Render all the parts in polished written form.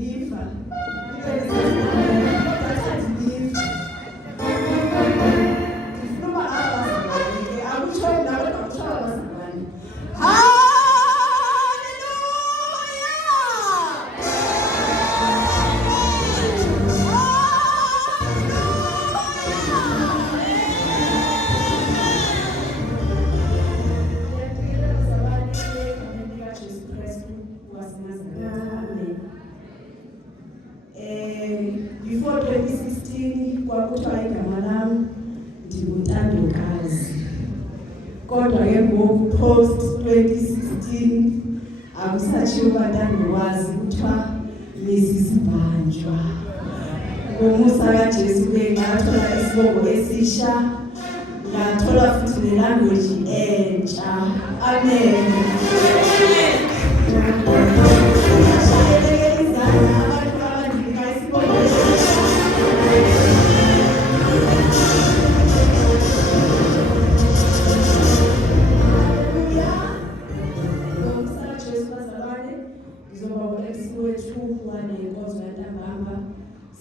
ngiyadiliva before 2016 kwakuthiwa igama lami ndinguNtandokazi, kodwa ke ngoku post 2016 akusatshiwo kaNtandokazi, kuthiwa Mrs. Banjwa. Ngomusa kaJesu ngathola isibongo esisha, ngathola futhi nelanguage entsha. Amen.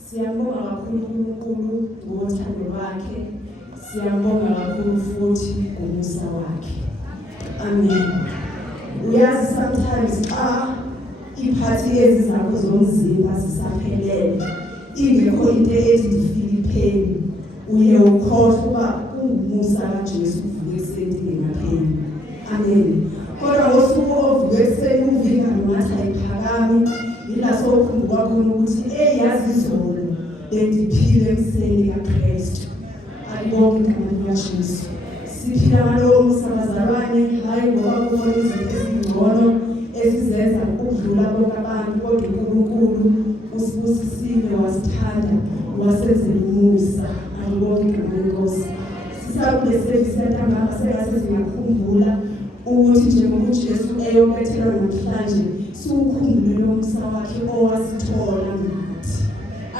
Siyambonga kakhulu uNkulunkulu ngothando lwakhe, siyambonga kakhulu futhi ngomusa wakhe. Amen. Uyazi sometimes xa iphathi ezizakho zomzimba zisaphelele, ingekho into ethi ndifilipheni, uye ukhohlwa uba ungumusa kaJesu uvuke ekuseni ngapheni. Amen. Kodwa ngosuku ovuke ekuseni uvinga ngathi ayiphakami, yila sokukhumbula khona ukuthi eyazi izolo bendiphile ekuseni kaKristu. Ayibonge igama likaJesu. Siphila ngalowo musa bazalwane, hayi ngoba kubona izinto ezingcono esizenza ukudlula bonke abantu, kodwa uNkulunkulu usibusisile, wasithanda, wasenzela umusa. Ayibonge igama leNkosi. Sisakule service yantambama sengase singakhumbula ukuthi njengoba uJesu eyobethelwa namhlanje siwukhumbule lo musa wakhe owasithola nathi.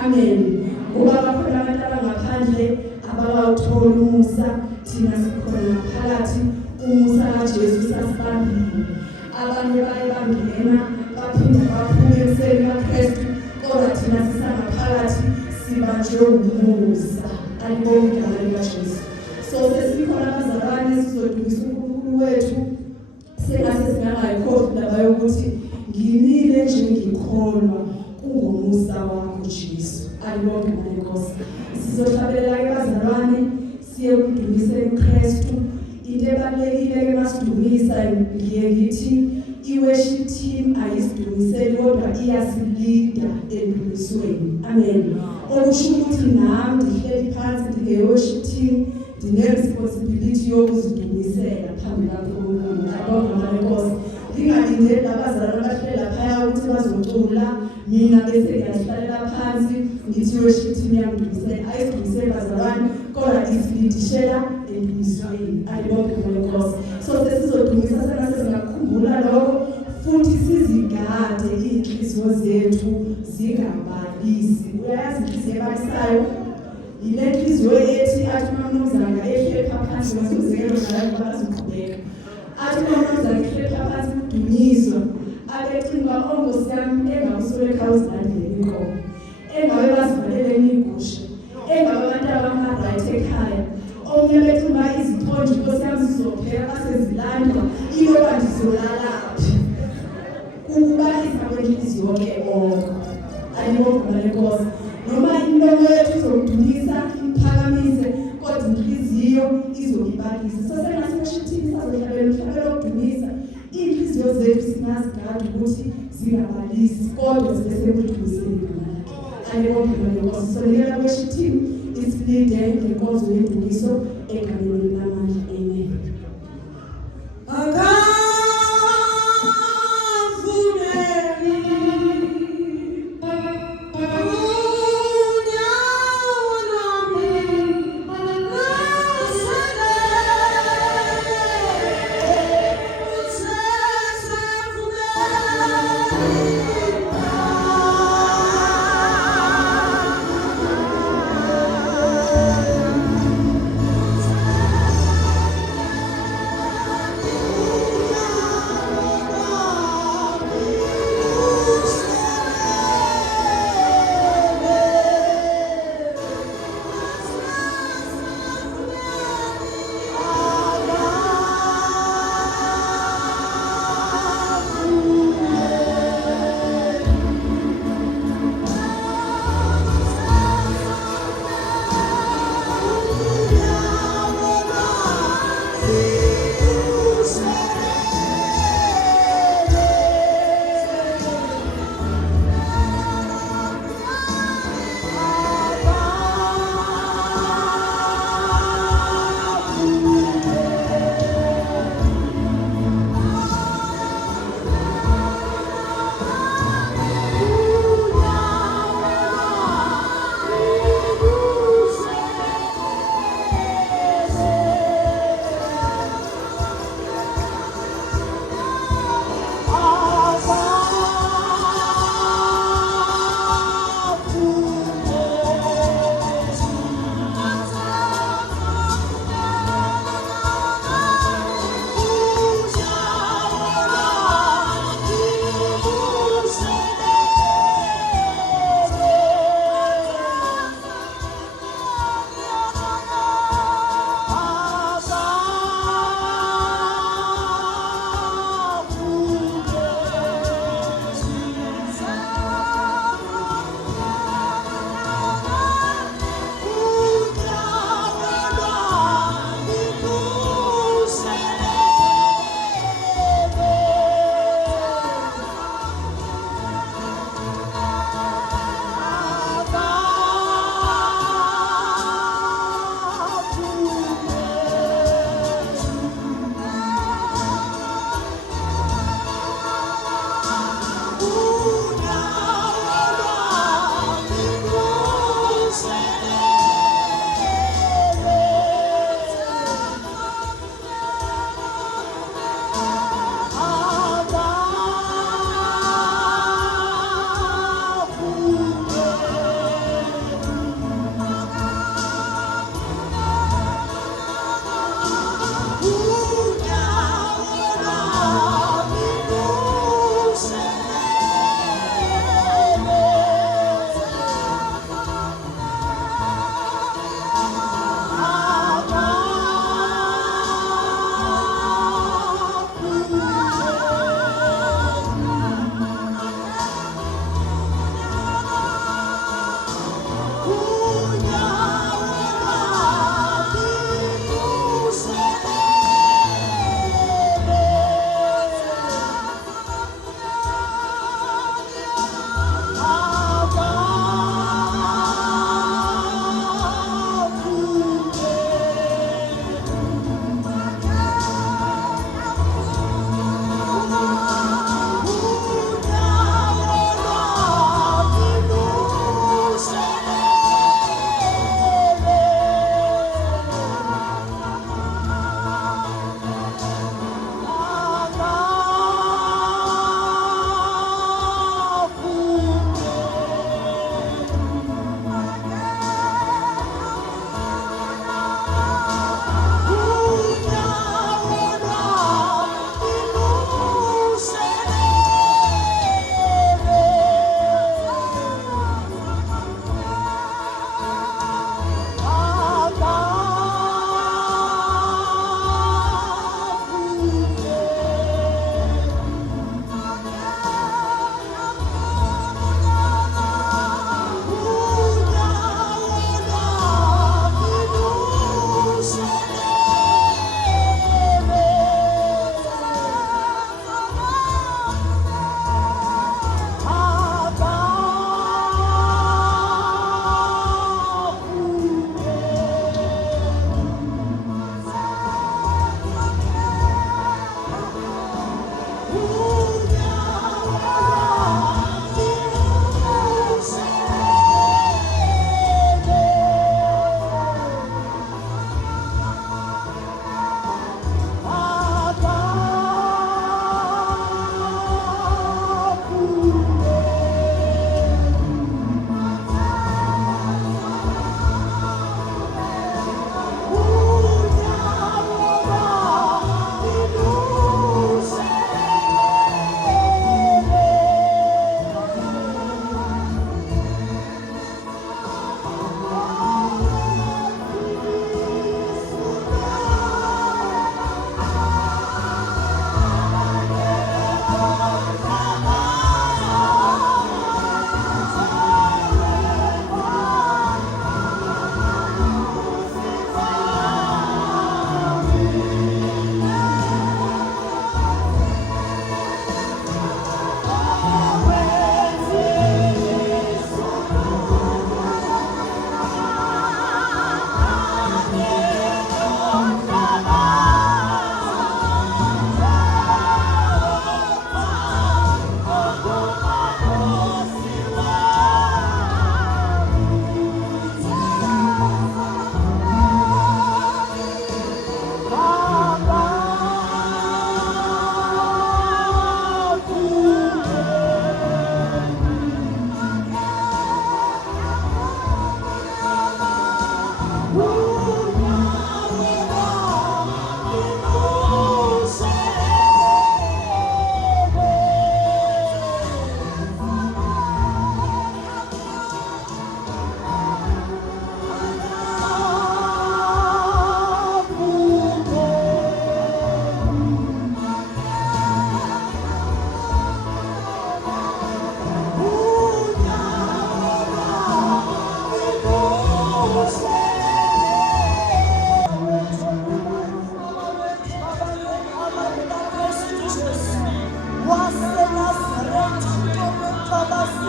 Amen. Ngoba bakhona abantu abangaphandle abawuthola umusa, thina sikhona phakathi umusa kaJesu sasibambile. Abanye baye bangena baphinde baphume ekuseni kaKristu, kodwa thina sisangaphakathi sibanjwe umusa. Ayibonge igama likaJesu. So sesikhona abazalwane sizodumisa uNkulunkulu wethu, sengase singangayikhohlwa indaba yokuthi ngimile nje ngikholwa kungomusa wakho Jesu. Ayibonge igama leNkosi. Sizohlabelela-ke bazalwane, siye kudumiseni uKristu. Into ebalulekile-ke masidumisa, ngiye ngithi i-worship team ayisidumiseli kodwa iyasilida endumisweni. Amen. Okusho ukuthi nami ndihleli phansi ndinge-worship team, ndine-responsibility yokuzidumisela phambi kaNkulunkulu. Ayibonge igama leNkosi. Ngingalindeli abazalwane abahleli laphaya ukuthi bazocula, mina bese ngiyahlalela phansi ngithi i-worship team yangidumisela. Ayisidumiseli bazalwane, kodwa isilidishela endumisweni. Ayibonge igama leNkosi. So sesizodumisa sengase singakhumbula lokho, futhi sizigade iy'nhliziyo zethu zingabalisi. Uyayazi inhliziyo ebalisayo yile nhliziyo ethi athi uMnumzana ehleli phansi ngazuzekelo ngalayo bazoqhubeka. Athi uMnumzana ehleli phansi kudunyiswa, abecinga ongosi yami engakusoleka uzilandele inkomo, engabe bazivalele iy'gusha, engabe abantu abama-right ekhaya. Omunye becinga iziponji inkosi yami zizopheka basezilandwa, iyoba ndizolalaphi. Ukubalisa kwenhliziyo-ke oko. Ayibonge igama leNkosi. Noma imilomo yethu izokudumisa iphakamise, kodwa inhliziyo izoyibalisa. So sengaseshithini sazohlabelela uhlabelo lokudumisa, iy'nhliziyo zethu singazigada ukuthi zingabalisi, kodwa zibe sekudumiseni igama lakhe. Ayibonge igama leNkosi. So ngiyela worship team isilide ngenkonzo yendumiso egameni lamandla. Amen.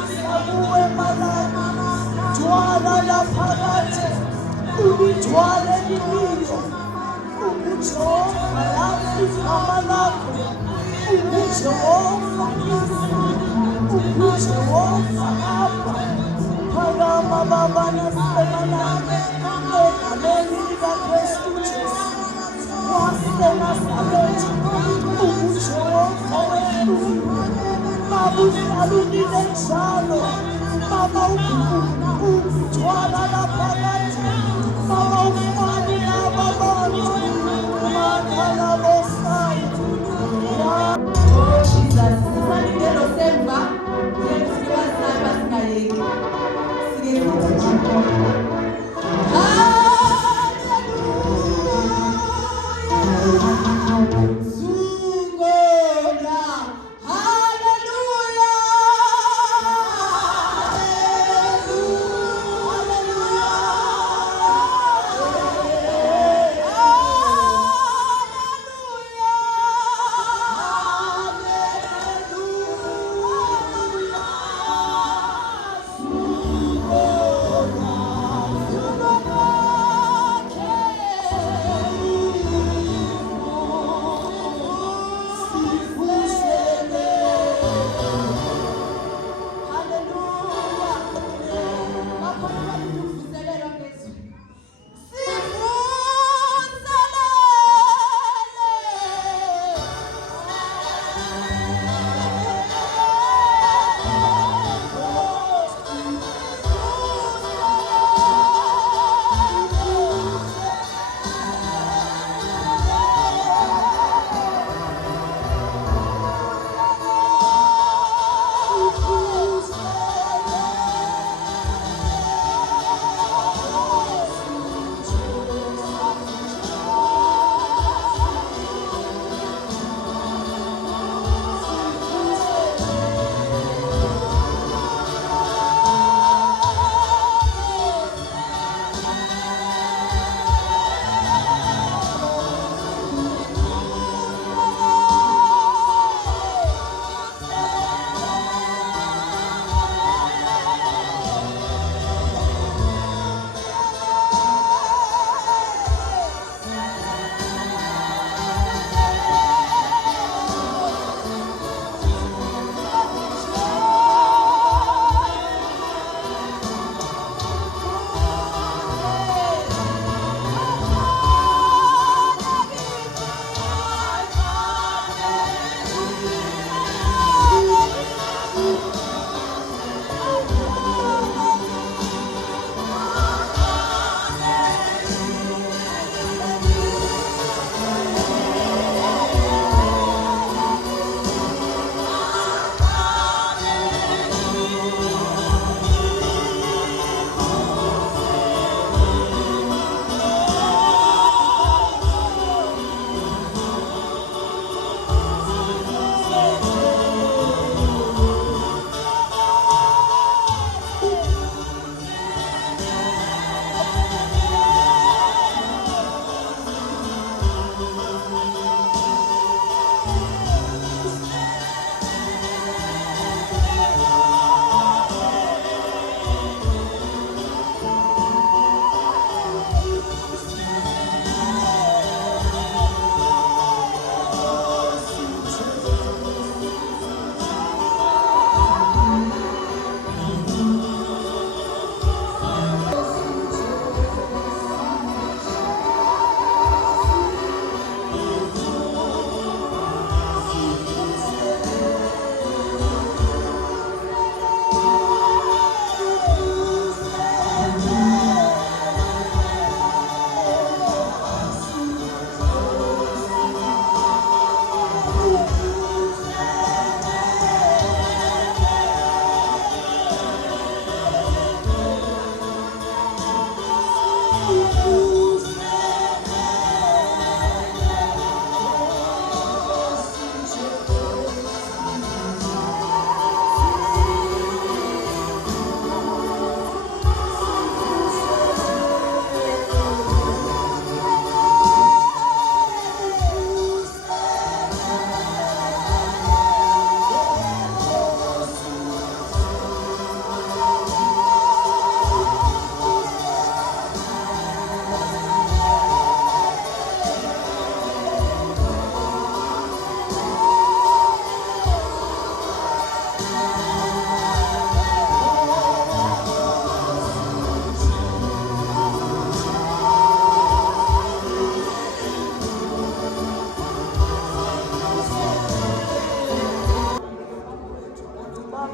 Uwe malama. Dwala la parate. Unidwale niliyo. Jehova lafi mama lako. Jehova nisi. Jehova hapa. Parama baba nasema nami. Amen ila Kristu Yesu. Wase Nazareti. Jehova wetu. Babu salunile njalo. Mama ukutwala la parati. Mama ufani na babani. Mama la bosai. Oh Jesus. Sani ngelo semba. Yesu wasaba singayeki.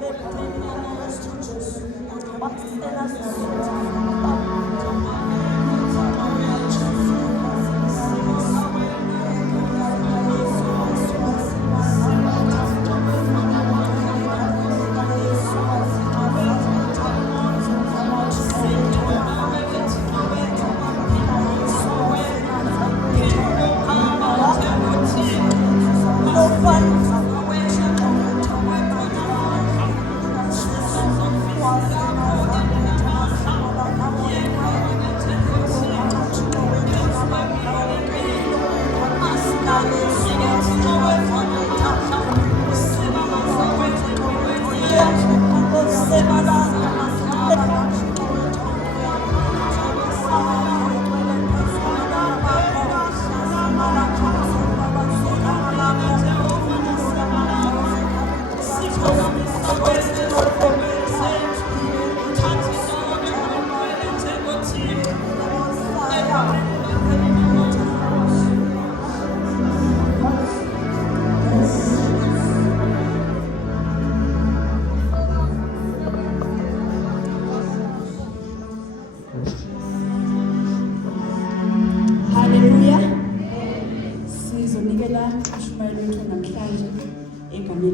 egameni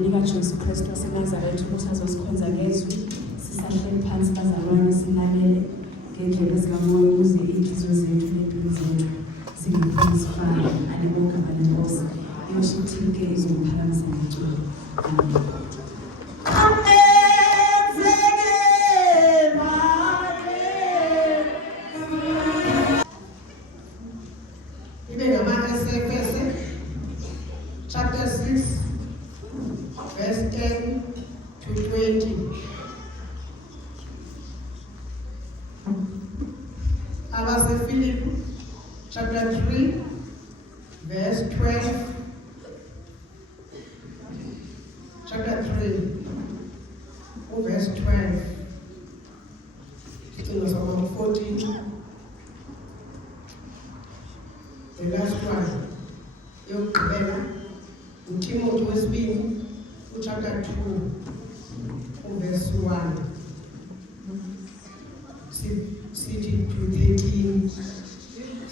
likaJesu Kristu waseNazaretha ukuthi azosikhonza ngezwi sisahleli phansi bazalwane silalele ngendlela zikamoya ukuze inhliziyo zethu nempilo zethu zingaphansi alibonke abalenkosi i-worship team ke izongiphakamisa ngecula. Chapter 6, verse 10 to 20. Abase Philip, chapter 3, verse 12. Chapter 3, verse 12. It was about 14. The last one. Yokubela. Timothy wesibili chapter 2 verse 1 sithi to 13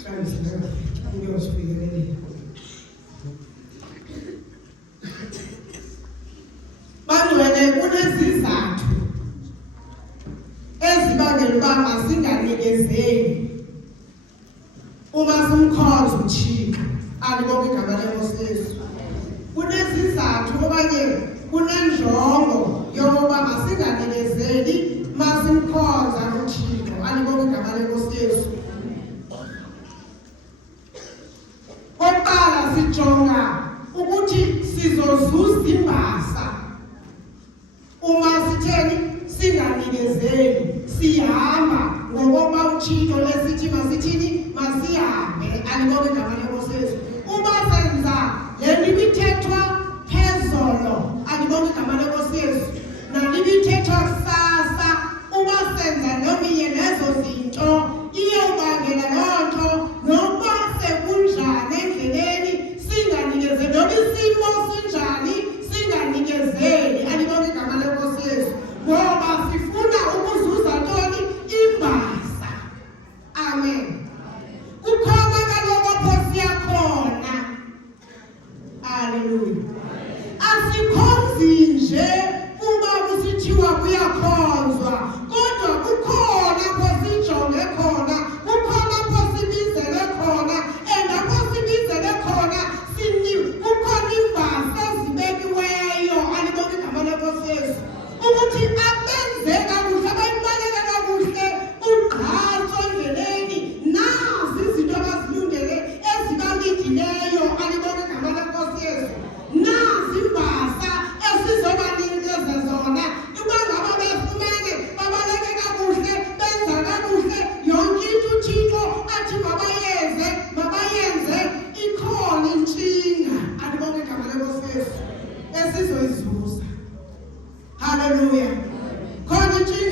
translate uyosifikelele bangcwele kunezizathu ezibangela uba masinganikezeli uma simkhonza uThixo alibonke igama lenkosi Yesu. Kunezizathu okanye kunenjongo yokuba masinganikezeli masimkhonza uThixo alibonke igama lenkosi Yesu. Oqala sijonga ukuthi sizozuza imbasa uma sitheni singanikezeli sihamba ngokuba uThixo lesithi masithini masihambe alibonke igama lenkosi Yesu. Uma senza lebithethwa phezolo alibonke igama lenkosi Yesu nalibithethwa kusasa uma senza nominye lezo zinto iyobangela lonto nokuba sekunjani endleleni singanikezeli noba isimo sinjani singanikezeli alibonke igama lenkosi Yesu ngoba sifuna ukuzuza ntoni imbasa. Amen. Kukhona kaloku phosi yakhona. Hallelujah. Asikhonzi nje uma kusithiwa kuyakhonzwa kodwa kukhona phosijonge khona kukhona phosibizele khona endaphosibizele khona kukhona imbasa ezibekiweyo alibonke igama lenkosi Yesu ukuthi abenze kakuhle abayibaleka kakuhle ugqatso endleleni nazi izinto abazilungele ezibalindileyo alibonke igama lenkosi Yesu. Nazi imbasa esizobanikeza zona uba ngaba befumene babaleke kakuhle benza kakuhle yonke into uThixo athi mabayenze ikhona intshinga alibonke igama lenkosi Yesu esizoyizuza. Hallelujah. Khona intshinga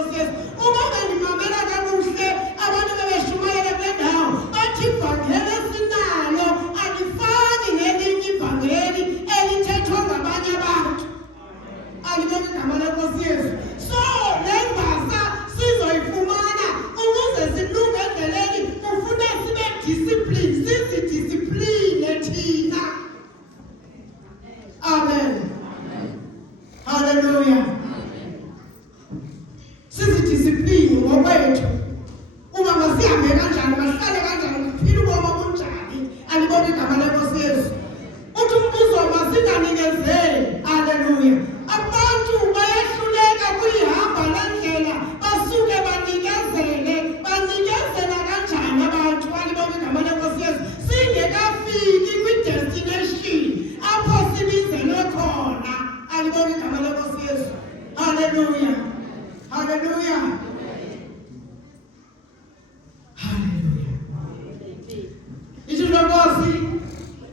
Nkosi Yesu. Uma ngimamela kakuhle abantu bebeshumayela bendawo bathi ivangeli esinalo alifani nelinye ivangeli elithethwa ngabanye abantu. Alibona igama leNkosi Yesu. So le mbasa sizoyifumana ukuze silunge endleleni kufuna sibe discipline, sizidiscipline thina. Amen. Hallelujah. Sizidiscipline ngokwethu. Uma masihambe kanjani, masihlale kanjani, kuphila ubomi obunjani. Alibona igama leNkosi Yesu. Uthi umbuzo masinganikezeli. Hallelujah. Abantu bayahluleka kuyihamba lendlela basuke banikezela kanjani abantu. Alibona igama leNkosi Yesu. Singekafiki kwi-destination apho sibizelwe khona. Alibona igama leNkosi Yesu. Hallelujah. Hallelujah. Hallelujah. Nkosi,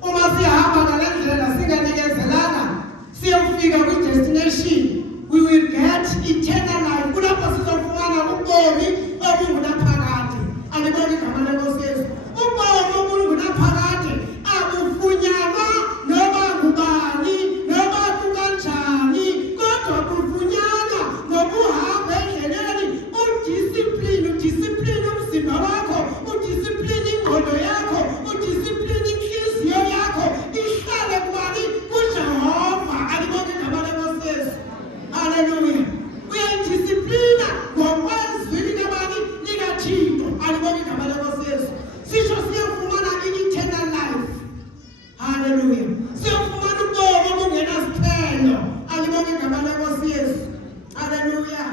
uma sihamba ngalendlela singanikezelana siyofika kwi-destination, we will get eternal life. Kulapho sizofumana ubomi obungunaphakade. Alibona igama leNkosi Yesu. Ubomi obungunaphakade abufunyanwa noma ngubani noma kukanjani, kodwa bufunyanwa ngokuhamba endleleni udiscipline umzimba wakho, udiscipline ingqondo yakho, udiscipline inhliziyo yakho ihlale kubani kuJehova. Alibona igama leNkosi Yesu. Hallelujah. Uyayidisciplina ngokwezwini kabani likaThixo. Alibona igama leNkosi Yesu. Sisho siyafumana i-eternal life. Hallelujah. Siyafumana ubomi obungenasiphelo. Alibona igama leNkosi Yesu. Hallelujah.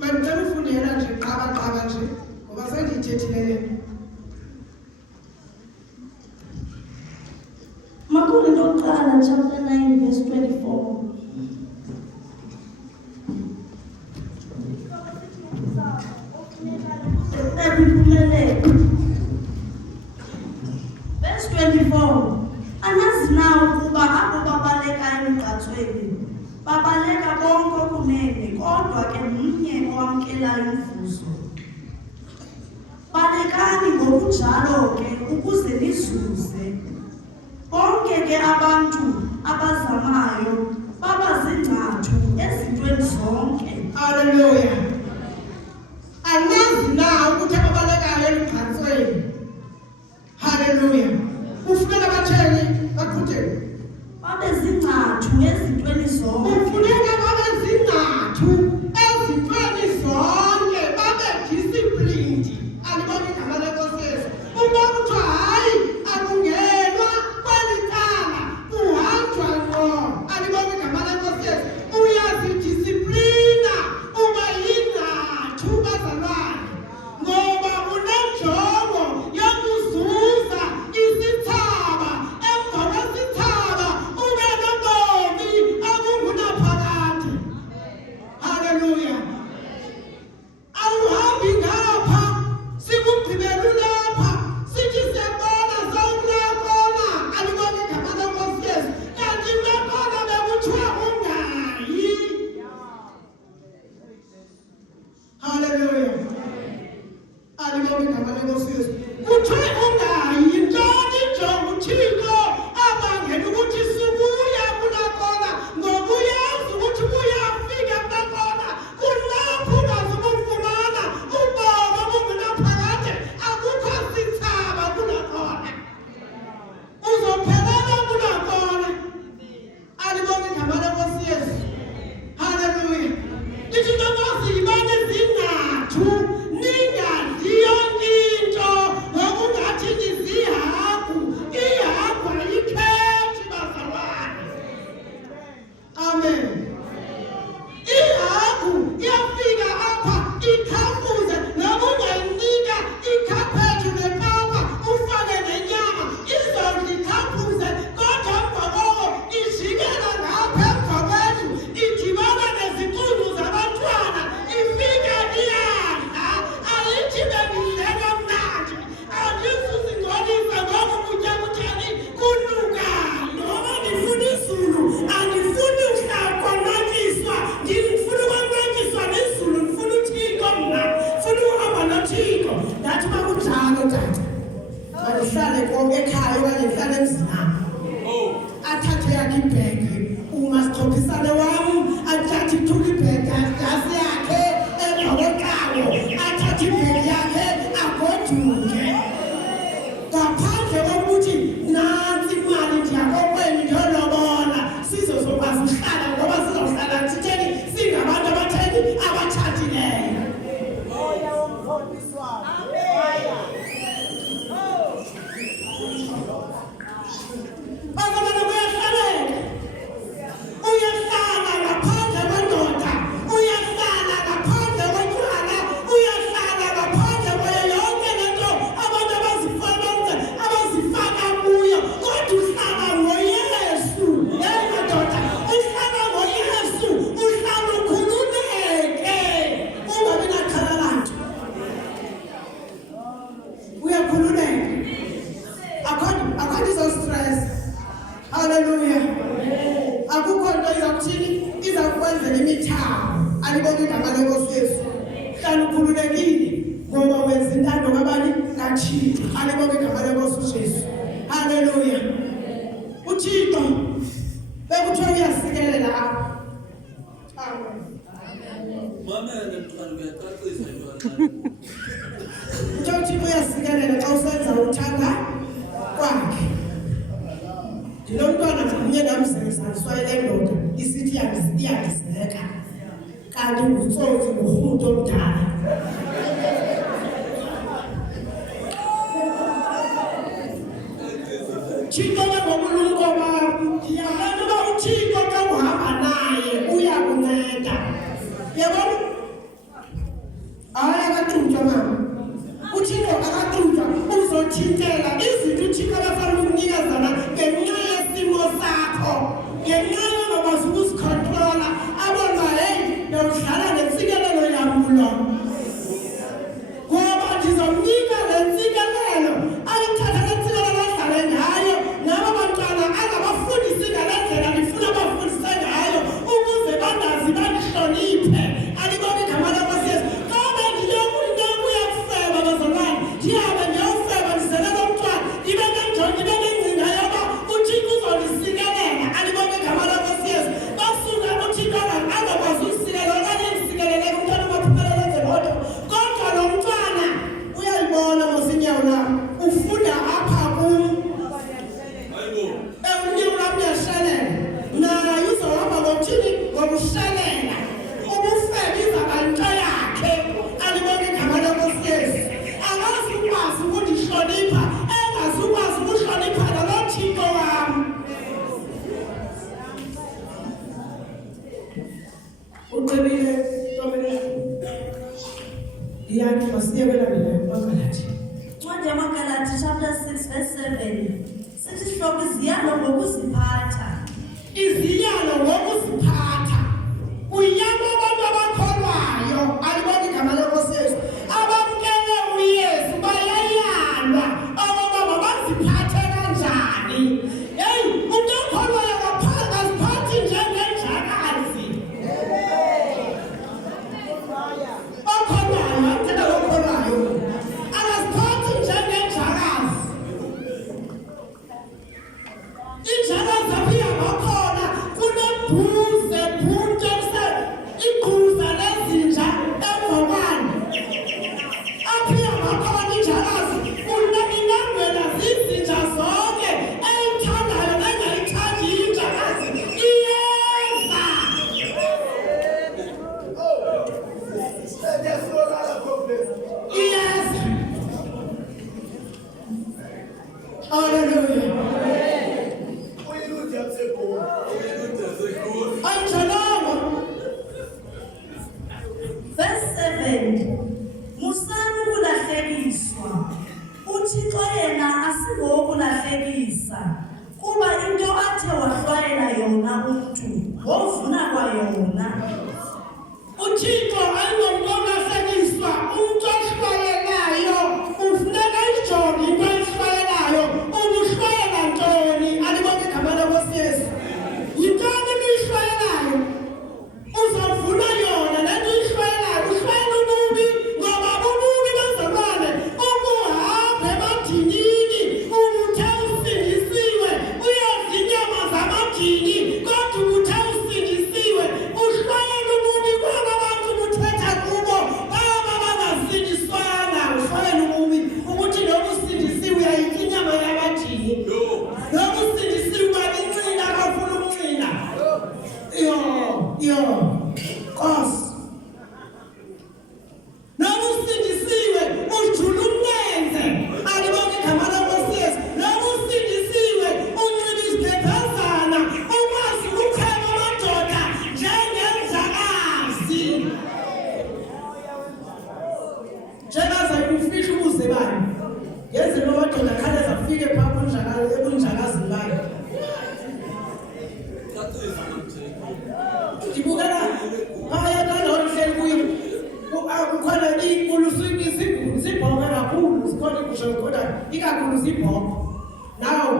Mandicela ufundela nje qaba nje ngoba sendiyithethile. Makorinto oqala chapter 9 verse 24. Verse 24. Anazi na ukuba abo babaleka emigqathweni babaleka bonke okunene, kodwa ke mnye owamkelayo umvuzo. Balekani ngokunjalo ke ukuze nizuze. Bonke ke abantu abazamayo babazingcathu ezintweni zonke. Hallelujah. Anazi na ukuthi ababalekayo emigqathweni. Hallelujah. Kufuneka batheni baqhuthele. Babezingcathu ezintweni zonke. Kufuneka babezingcathu ezintweni zonke, babe disciplined. Alibona igama leNkosi Yesu. Uma kuthiwa hayi akungenwa kwalicala kuhanjwa ngqo. Alibona igama leNkosi Yesu. Uyazidisciplina uba yingcathu bazalwane, ngoba unenjongo yokuzuza isithaba, emva kwesithaba ube nobomi obungunaphakade. Hallelujah. Awuhambi ngapha sikugqibela ulapha sithi siyabona sawulabona. Alibona igama leNkosi Yesu. Kanti ulabona bekuthiwa ungayi. Hallelujah. Alibona igama leNkosi Yesu. Kuthiwe ungayi. Yintoni injongo uThixo abangela ukuthi sibuya kulakona, ngokuyazi ukuthi buyafika kulakona kulapho ungazubufumana ubomi obungunaphakade. Akukho sithaba kulakona, uzophelela kulakona. Alibona igama leNkosi Yesu. Hallelujah. Lithi Nkosi yibane zingcathu ningadli yonke into ngokungathi nizihagu. Ihagu ayikhethi bazalwane. Amen. Ihagu iyafika apha ikhafuze, noma ungayinika ikhaphetshu nepapa ufake nenyama izodla ikhafuze, kodwa emva koko ijikela ngapha emva kwethu idibana nezicucu zabantwana ifike iyadla. Siyabonga igama lenkosi Yesu. Hlala ukhululekile ngoba wenza intando kabani kaThixo. Alibonge igama lenkosi Yesu. Haleluya. uThixo bekuthiwa uyasikelela apha. Amen. Mamela mntwana uyaqaqisa yona. uThixo uyasikelela xa usenza uthanda kwakhe. Lo mntwana kunye namzekiswa ile ndoda isithi iyadiseka kanti ngutsotsi ngurhuto omdala. Thixo ngobulumko bakho ndiyabona uba uThixo xa uhamba naye uyakunceda. Yabona hayi akatrutywa mama, uThixo akatrutywa uzothintela izinto uThixo abafana ukunika zona ngenxa yesimo sakho, ngenxa yongakwazi ukuzikhontrola. Abona heyi ndiyawudlala ngentsikelelo yam kulo ngoba ndizomnika le ntsikelelo ayithatha le ntsikelelo adlale ngayo nabo bantwana angabafundisi ngale ndlela ndifuna bafundise ngayo ukuze bangazi bandihloniphe. Alibonge igama lenkosi Yesu. Xa bendiyokuya kufeba bazalwane ndihambe ndiyofeba ndizele lo mntwana ndibe nenjongo ndibe nengcinga yoba uThixo uzondisikelela. Alibonge igama lenkosi Yesu. Basuka uThixo angakwazi ukusikelela okanye ndisikeleleke umntwana maphumelele ngelodwa kodwa lo mntwana uyayibona mosinyawo lam ufunda apha kum. Unyawo lam uyashelela naye uzohamba ngokuthini ngokushelela ubufebe izaba nto yakhe. Alibonge igama lenkosi Yesu. Akazukwazi ukundihlonipha engazukwazi ukuhlonipha nalo Thixo wam. Uqebile Ntombi. Iyathi masiye kwelandelayo uMagalathi. Ncwadi yamaGalathi chapter 6 verse 7 sithi sihloko iziyalo ngokuziphatha. Iziyalo ngokuziphatha. Uyama abantu abakholwayo. Alibonge igama lenkosi Yesu. Abamkele uYesu bayayalwa okoba mabaziphathe kanjani. Hey, umuntu okholwayo akaziphathi njengenjakazi. Okholwayo amthetho okholwayo akaziphathi njengenjakazi. Injakazi aphiya bakhona kunebhuze phunto igquza lezinja emva kwani. Aphiya bakhona injakazi inangwela zizinja zonke eyithandayo engayithandi injakazi iyeza. Iyeza. Hallelujah. Anjalanga. Verse 7 musani ukulahlekiswa. uThixo yena asingokulahlekisa kuba into athe wahlwayela yona umntu wovuna kwayona. uThixo ayingomntu umuntu ohlwayelayo ufuneka ijonge into ayihlwayelayo ubuhlwayela ntoni. Alibonge igama lenkosi Yesu. Yintoni imihlwayelayo uzavuna yona le nto uyihlwayelayo. Uhlwayela ububi ngoba ububi bazalwane ubuhambe emadinini ubuthe usindisiwe uyadla inyama zamadini kodwa ubuthe usindisiwe. Uhlwayela ububi kwaba bantu buthetha kubo baba bangasindiswanga. Uhlwayela ububi ukuthi lobu usindisiwe uyayitya inyama yamadini. Lobu usindisiwe baninxila akafuna ukunxila. Yo Nkosi. Lobu usindisiwe ujula umlenze. Alibonge igama lenkosi Yesu. Lobu usindisiwe unxiba izigedezana ukwazi ukuchema amadoda njengenzakazi. Njengakazi ayimfihli ubuze bani. Yenze lo madoda akhawuleza afike phaa ebunjakazini bayo. Qaqisa mthembu. Ndibukela phaya kanjalo hleli kuyo. Kukhona zibhoke kakhulu zikhona igusha kodwa ikakhulu zibhoke. Now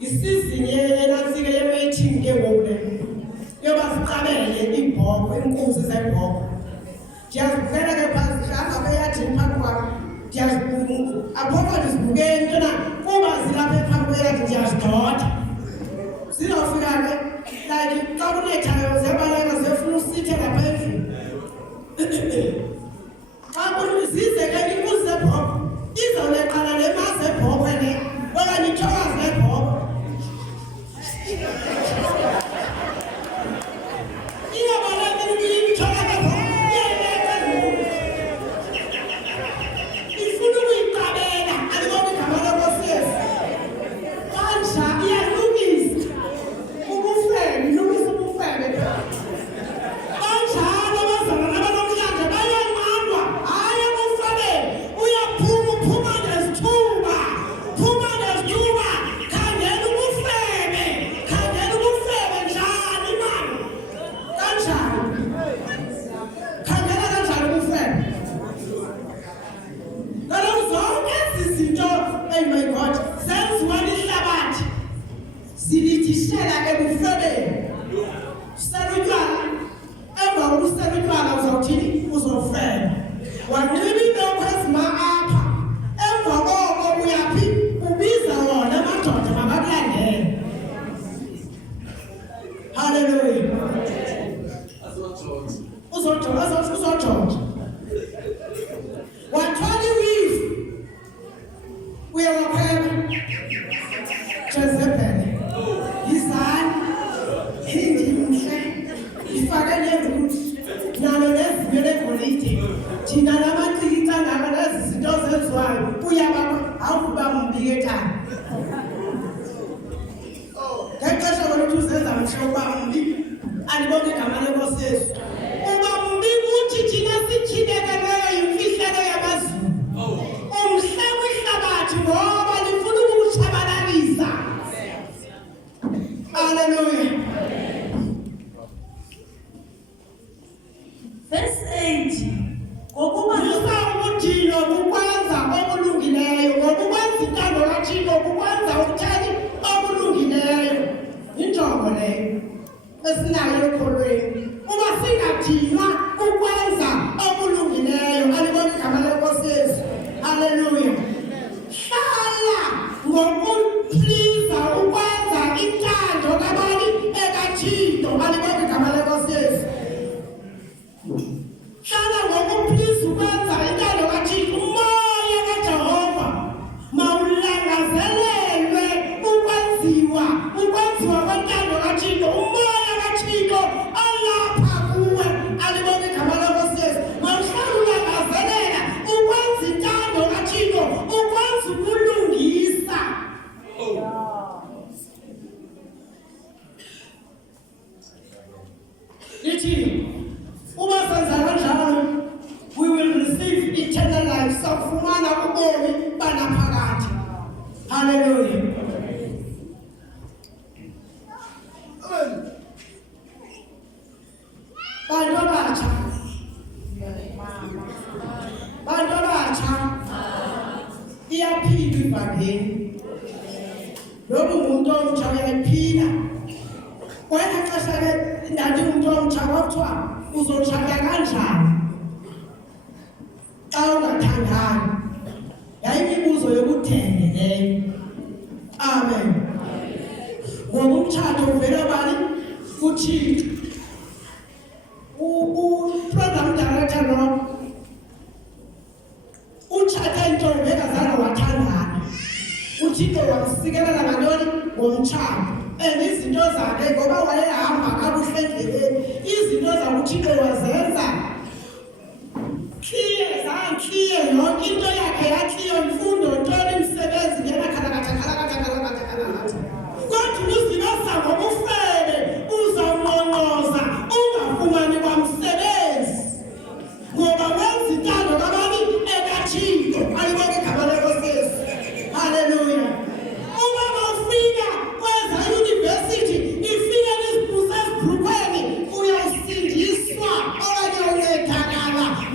isizini yenantsika ye-mating ke ngoku le yoba siqabele iibhoke, iinkunzi zeebhoke. ndiyazibukela ke phantsi apha eyadini phambi kwam aphofa ndizibukeli ntona kuba zilapha phambi kweyadi ndiyazidota zizawufika ke like xa kunethayo ziyabaleka ziyofuna usithe ngapha endlini xa zize ke imbuzi zebhokhwe izawuleqala le mazi ebhokhwe le okanye ithokazi lebhokhwe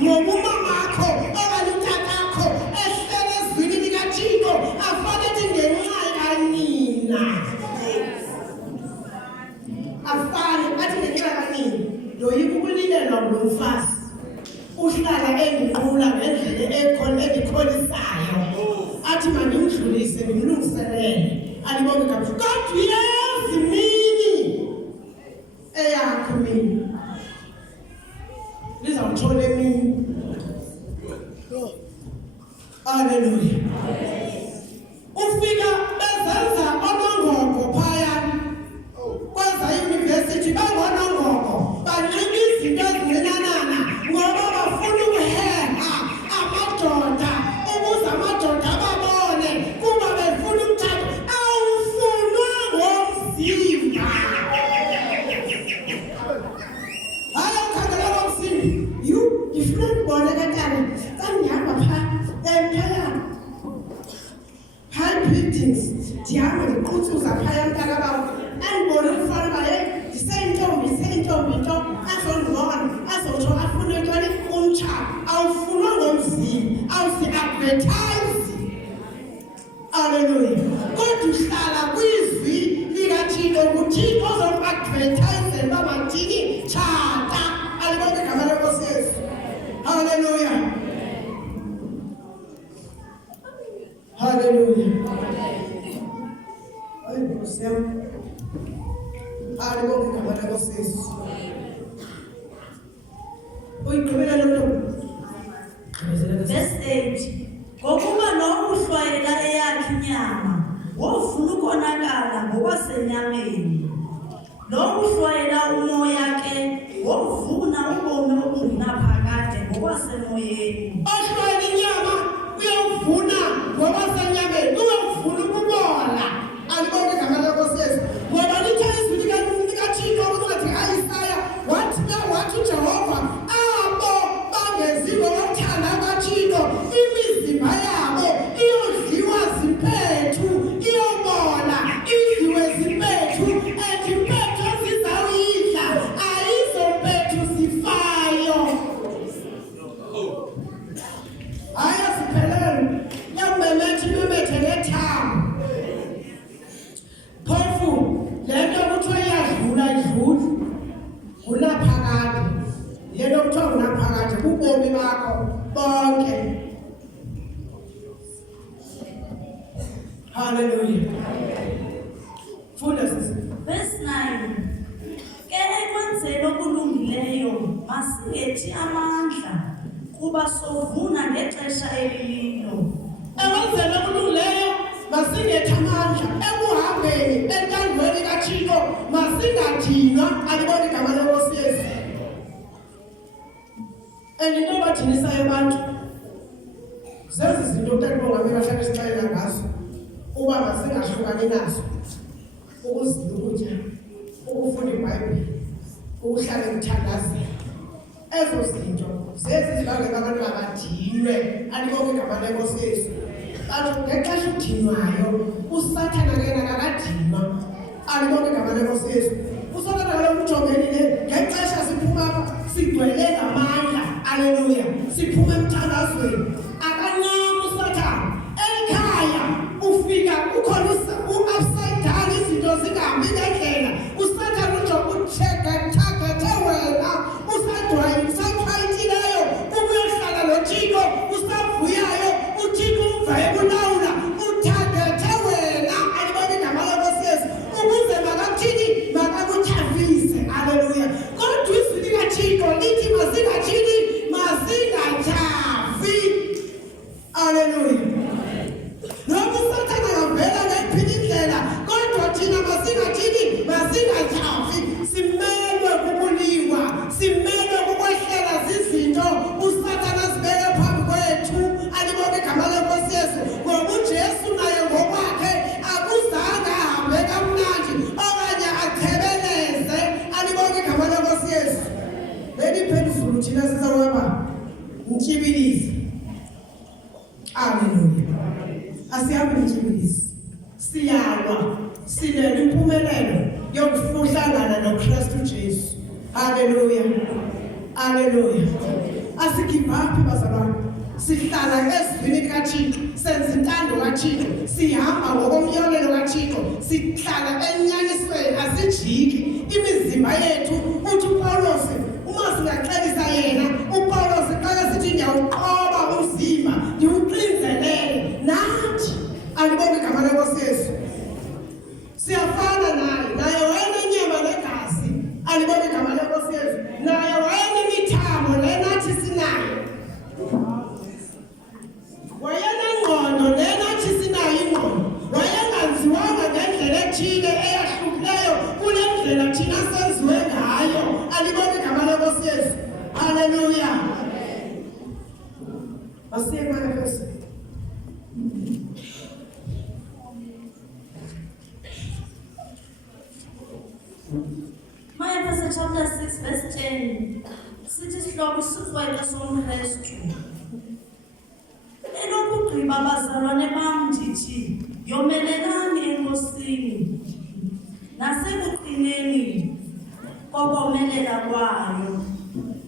Ngomama wakho, okanye utata wakho uhlala enginqula ngendlela engikholisayo athi mandimdlulise ngimlungiselele alibonke kakhulu kodwa yazi mini eyakho mina lizawuthola emini. Hallelujah. Ufika bezenza onongogo phaya kwenza university bangonongogo bancika izinto ezincinanana ngoba bafuna ukuheha amadoda ukuze amadoda ababone kuba befuna umthatha awufunwa ngomzimba. Hayi ukhangela ngomzimba ngifuna ukubona kantana kangihamba phaya high buildings ndihamba ndiquthuza phaya mntaka bawo andibone umfana baye ndisentombi nto azondibona azotsho afune ntoni umtshaba awufunwa ngomzimba awusi-advertise. Haleluya. Kodwa uhlala kwizwi likaThixo nguThixo ozomu-advertisela uba mandini tshata alibonke igama lenkosi Yesu. Haleluya. Hallelujah. Ay, Nkosi yami. Alibonke igama lenkosi Yesu. Uyigqibela lo ntombi. Verse 8. Ngokuba nokuhlwayela eyakhe inyama, wofuna ukonakala ngokwasenyameni. Nokuhlwayela umoya ke, wofuna ubomi obungenaphakade ngokwasemoyeni. Ohlwayela inyama uyawuvuna ngokwasenyameni, uyawuvuna ukubola. Alibonke igama lenkosi Yesu. Ngoba lithe izwi likaThixo ukuthi Isaya wathi uJehova abo bangeziko bokuthanda kaThixo imizimba yabo iyodliwa zimpethu iyobola idliwe zimpethu and impethu zizawuyidla ayizompethu zifayo. Hayi asiphelele yakumemethe ngethambo phofu lento kuthiwa iyadlula ngunaphakade lento kuthiwa ngunaphakade kubomi bakho bonke. Hallelujah. Funda sisi. Verse 9. Ke ekwenzeni okulungileyo masingethi amandla kuba sovuna ngexesha elililo. Ekwenzeni okulungileyo masingethi amandla ekuhambeni entandweni kaThixo masingadinwa alibonke igama lenkosi Yesu. Into ebadinisayo abantu zezi zinto uThixo ngabe bahlale sixelela ngazo uba masingahlukani nazo. Ukuzila ukutya, ukufunda iBhayibhile, ukuhlala emthandazweni. Ezo zinto zezi zibangela abantu babadinwe alibonke igama lenkosi Yesu. Kanti ngexesha udinwayo usathana kena kakadinwa alibonke igama lenkosi Yesu. Usathana kaloku ujongenile ngexesha siphuma apha sigcwele ngamandla. Haleluya. Siphuma emthandazweni akancane usathana ekhaya ufika ukhona u-upside down izinto zingahambi ngendlela usathana uthekethe wena usadwayitileyo ubuyohlala noThixo usavuyayo uThixo umva ekulawula uthakethe wena alibonke igama lenkosi Yesu ukuze makakuthini makakuthavise. Haleluya. Kodwa izwi likaThixo lithi masingathini masingathavi. Haleluya. Noma usathana ngavela ngayiphi indlela kodwa thina masingathini masingathavi. Simelwe kukuliwa, simelwe kukwehlela zizinto usathana zibeke phambi kwethu alibonke igama lenkosi Yesu. Ngoba uJesu naye ngokwakhe akuzange ahambe kamnandi okanye achebeleze alibonke igama lenkosi Yesu. Phezulu thina sizawuhamba mtyibilizi. Haleluya. Asihambe mtyibilizi. Siyalwa silela impumelelo yokuhlangana noKristu Jesu. Haleluya. Haleluya. Asigibaphi bazalwane. Sihlala ezwini likaThixo, senza intando kaThixo, sihamba ngokomyolelo kaThixo, sihlala enyanisweni asijiki imizimba yethu. Uthi uPawulos uma singaxelisa yena, uPawulos Hallelujah. Asiye Manifest. Manifest chapter 6 verse 10. Sithi sihloko sikwetha somKristu. Elokugqiba bazalwane bam ndithi yomelelani enkosini nasekuqineni kokomelela kwayo.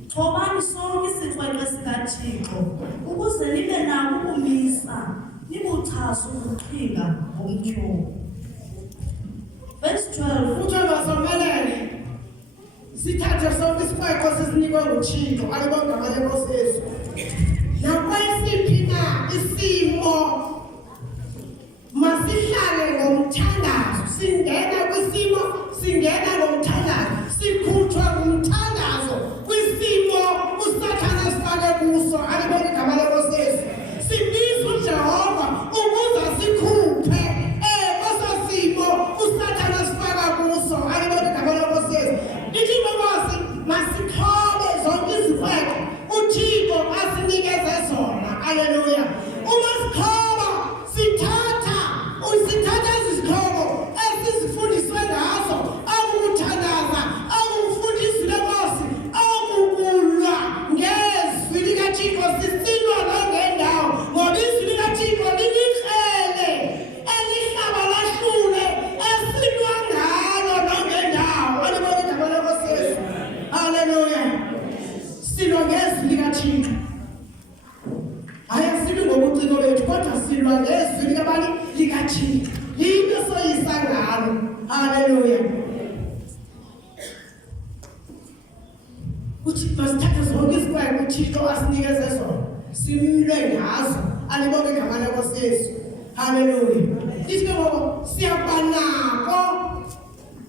Xhobani sonke isikwetha sikaThixo ukuze nibe nako ukumisa nibuchaza ukuqhinga ngomtyholo. Verse 12. Uthola somelele. Sithathe sonke isikweko sesinikwe nguThixo alibonga ngeNkosi Yesu. Nakwesiphi na isimo masihlale ngomthandazo. Singena kwisimo, singena ngomthandazo. Sikhutshwa ngumthandazo kwisimo uSathane sifake kuso alibonga ngeNkosi Yesu. Sibiza uJehova ukuze sikhuphe kweso simo uSathane sifaka kuso alibonga ngeNkosi Yesu. Ithi ngoba masikhobe zonke izikweko uThixo asinikeze zona. Hallelujah. Uma sikhoba sithatha izikhobo esizifundiswe ngazo akukuthandaza akufundiswe leNkosi akukulwa ngezwi likaThixo sisilwa nangendawo ngoba izwi likaThixo lilikrele elihlabalahlule esilwa ngalo nangendawo. Alibonga igama leNkosi Yesu. Hallelujah. Silwa ngezwi likaThixo. Hayi asilwi ngobuciko bethu kodwa silwa ngezwi likaThixo. Yinto soyisa ngalo. Hallelujah. Uthi masithathe zonke izikweko uThixo asinikeze zona simlwe ngazo. Alibonga igama leNkosi Yesu. Hallelujah. Ithi ngoba siyabanako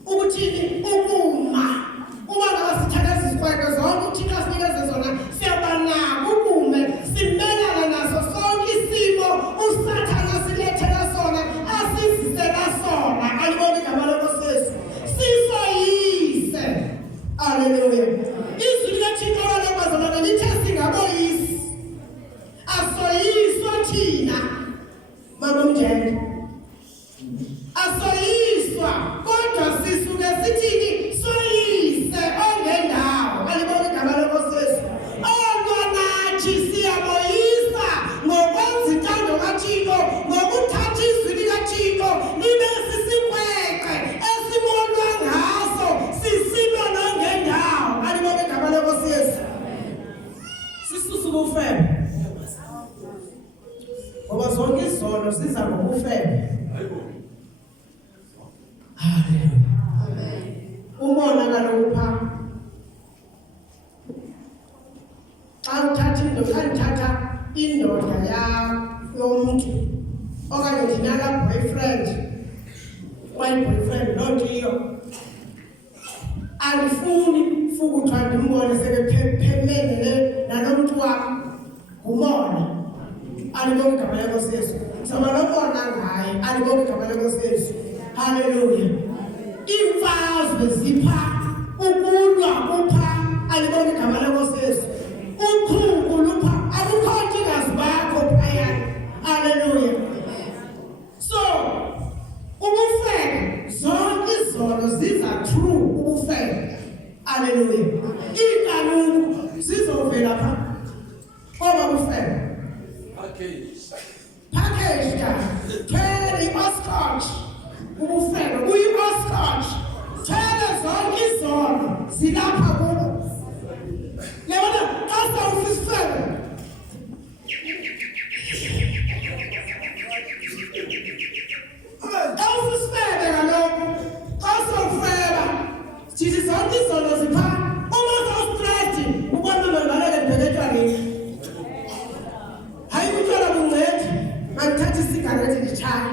ukuthini ukuma. Uma ngabe sithatha izikweko zonke uThixo asinikeze zona siyabanako ukume simelana naso sonke isimo uSathane silethela sona asizisela sona. Alibonga igama leNkosi Yesu. Sisoyise. Hallelujah. Izwi likaThixo walebazalwane lithe singaboyisi asoyiswa thina mama Mjeni. Asoyiswa kodwa sisuke sithini soyise ongendawo. Alibonga igama leNkosi Yesu. Olwa nathi siyaboyisa ngokwenza intando kaThixo ngokuthatha izwi likaThixo libe sisikwekwe esibonwa ngaso sisilwa nangendawo. Alibonga igama leNkosi Yesu. Sisusa ubufebe ngoba zonke izono ziza ngobufebe. Hallelujah. Umona kalopha xa uthatha indoda yomuntu okanye ndinala boyfriend boyfriend loo nto iyo andifuni fukuthwa ndimbone sekephemene nalo mntu wam ngumona. Alibonga igama leNkosi Yesu. Soba lomona ngaye. Alibonga igama leNkosi Yesu. Hallelujah. Imfazwe zipha ukulwa kupha. Alibonga igama leNkosi Yesu. Uqhubu lupha akukho ntingazi bakho phayana. Hallelujah. So ubufebe zonke izono ziza through ubufebe. Hallelujah. Iinkanuko zizovela pha ngoba ubufebe package ka thele i-oscotch ubufebe uyi-oscotch thele zonke izono zilapha kubo. Lebona xa sawufisifebe awufisifebe kaloku xa sawufeba sithi zonke izono zipha. Uma sawustresi ubona maleke ndibheketshwanini. Hayi kuthola buncedo mandithathe isigarethi nditshaye.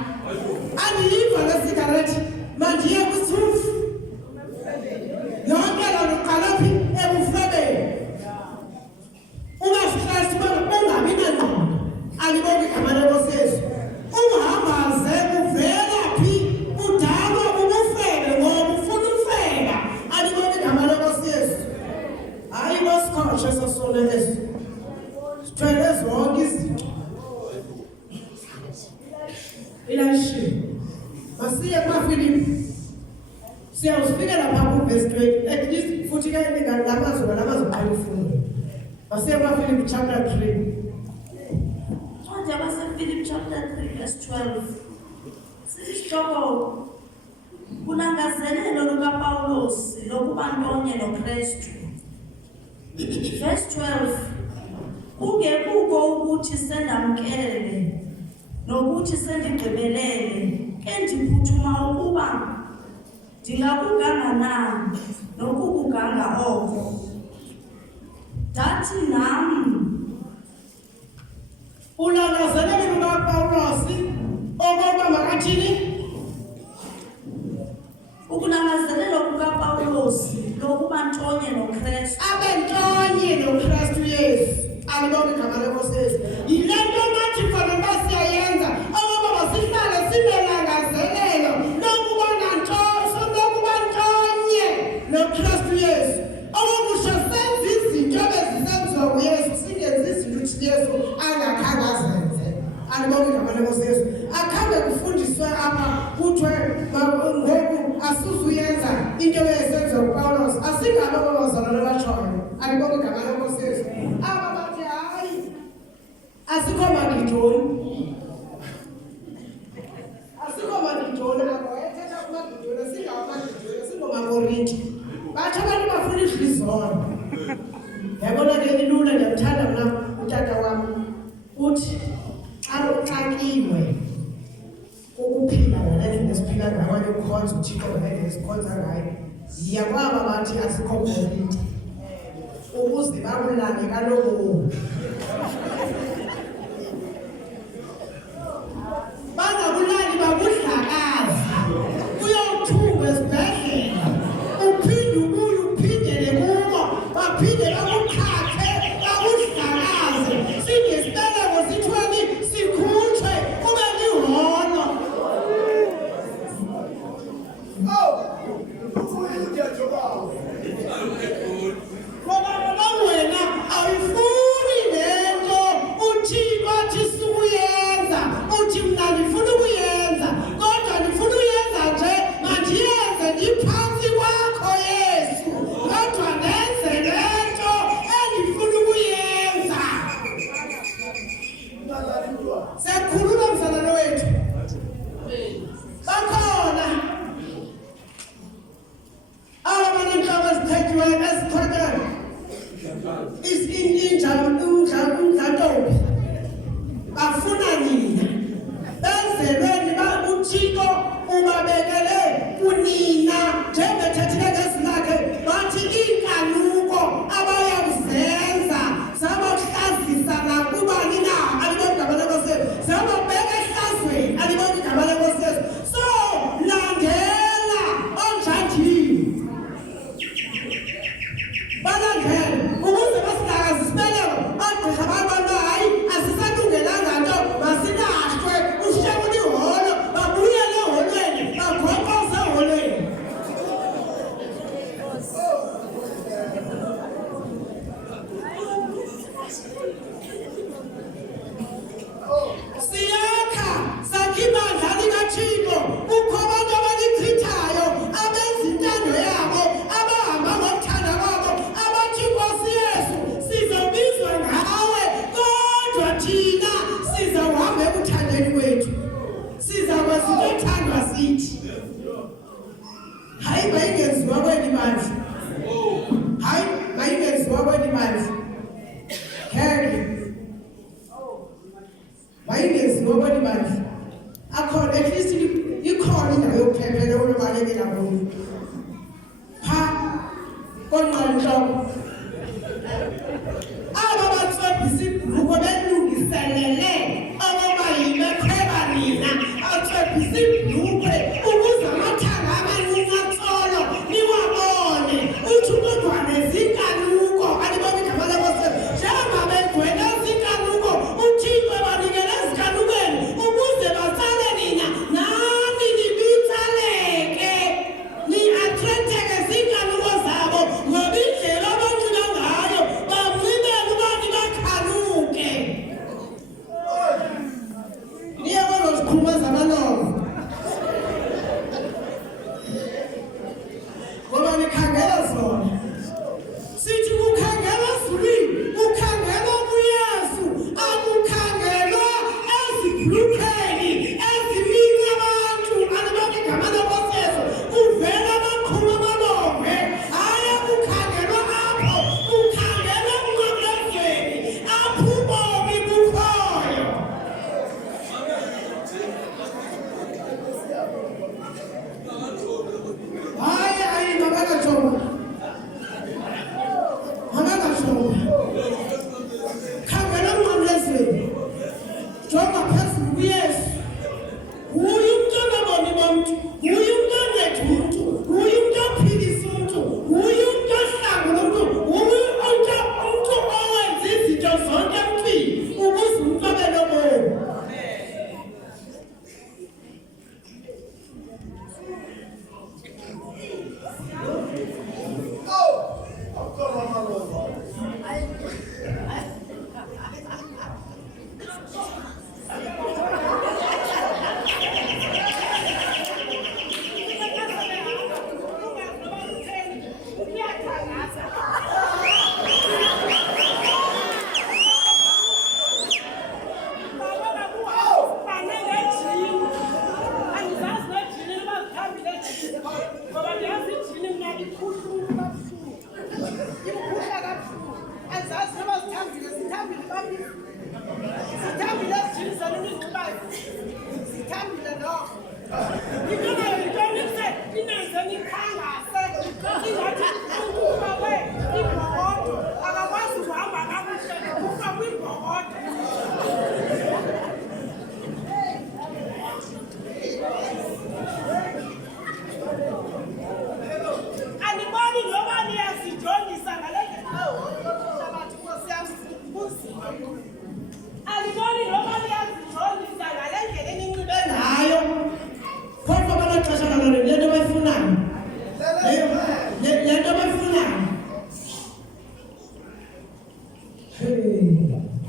Andiyiva le sigarethi mandiye kwisithufu. Yonke loo nto uqala phi? Ebufebeni. Ungastresi ungabi nangqondo. Alibonga igama leNkosi Yesu. Ungahambaze uvela phi udalwa ubufebe ngoba ufuna ufeba. Alibonga igama leNkosi Yesu. Hayi bosikhotshe sasona leso. sithwele zonke izinto Elisha masiye kwaFilipi siyawufika lapha ku verse 20 at least futhi ke ngamazwi qala ufunda masiye kwaFilipi chapter 3 Ncwadi yabaseFilipi chapter 3 verse 12 Sisihloko ulangazelelo lukaPawulos lokuba ntonye noKristu Verse 12 Kungekuko ukuthi sendamkele nokuthi sendigqibelele endiphuthuma ukuba ndingakuganga na nokukuganga oko Dathi nam ulangazelelo lukaPawulos okoba makathini ukulangazelela kukaPawulos lokuba ntonye noKristu abentonye noKristu Yesu alibona igama lenkosi Yesu yile nto nathi khona basiyayenza okoba masihlale sinelangazelelo lokuba ntonye noKristu Yesu okokusho senze izinto ebezisenziwa nguYesu singenzi izinto ukuthi Yesu angakhange azenze alibona igama lenkosi Yesu akhambe kufundiswe apha kuthiwe ngoku asuzuyenza into ebesenziwa nguPawulos asingabo abazalwane abatshoyo alibona igama lenkosi Yesu aba bathi hayi asikho magidoni abayethetha kumagidoni singawamagidoni singomakorinti bathi abantu bafuna idlizono yabona ke ilula ndiyamthanda mna utata wam uthi xa uxakiwe ukuphila ngalendlela esiphila ngayo okanye ukhonza uThixo ngalendlela esikhonza ngayo yiya kwaba bathi asikho korinti ukuze babulale kaloku bangabulali babudlakazi uyothungwa esibhedlela uphinde ubuye uphindele kubo baphinde bakukhathe babudlakazi singesibeleko sithweni sikhutshwe kube lihono ngoba wena awuyifuni lento uThixo athi sukuyenza uthi mna ndifuna ukuyenza kodwa ndifuna uyenza nje mandiyenze ndiphansi kwakho Yesu kodwa ndenze lento endifuna ukuyenza sekhuluma mzalwane wethu bakhona abanenhloko ezithethiweyo ezithothela umdlantombi bafuna nina benzelweni uThixo ubabekele kunina njengethethile ngezinakhe bathi iinkanuko abayakuzenza zabahlazisa nakubani na alibona igama lenkosi zababeka ehlazweni alibona igama lenkosi so landela onjadini balandele ukuze basilakaze isibeleko bagqirha babona hayi asisalungelanga nto masilahlwe ushiyeke uliholo babuyele eholweni bagoqoze eholweni siyakha sakhibandla likaThixo kukho abantu abalichithayo abenza intando yabo abahamba ngokuthanda kwabo abathi Nkosi Yesu sizobizwa ngawe kodwa thina sizawuhamba ekuthandeni kwethu sizakwazi into ethandwa sithi hayi mayingenziwa kweli bandla hayi mayingenziwa kweli bandla kheke mayingenziwa kweli bandla akhona at least ikhona indawo yokuphephela unobalekela kuyo pha konqantloko aba batswebhisa ibhruko belungiselele okoba yibekhweba nina atswebhisa ibhruko ukuze amathanga amancinci atsolo niwabone uthi kodwa nezinkanuko alibona igama lenkosi njengoba begcwele ezinkanuko uThixo banikele ezinkanukweni ukuze Aliboni noma liyazijolisa ngale ndlela eninxibe ngayo. Phofu banaxesha lalo lento abayifunayo. Lento abayifunayo.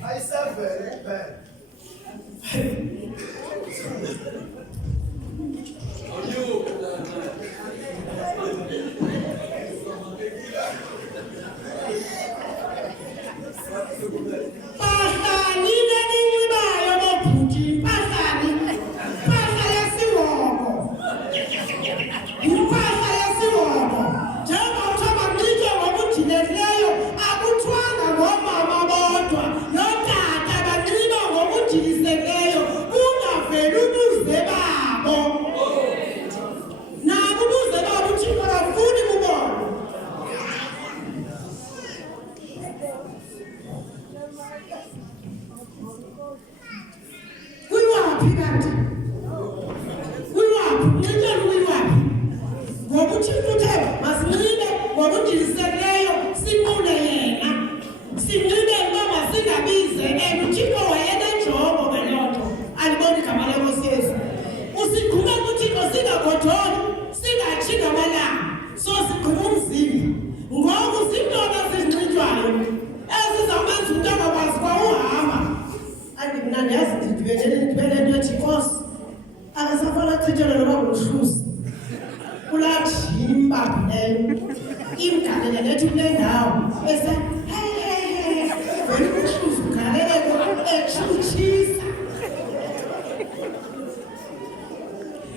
Ayisavele kuphela.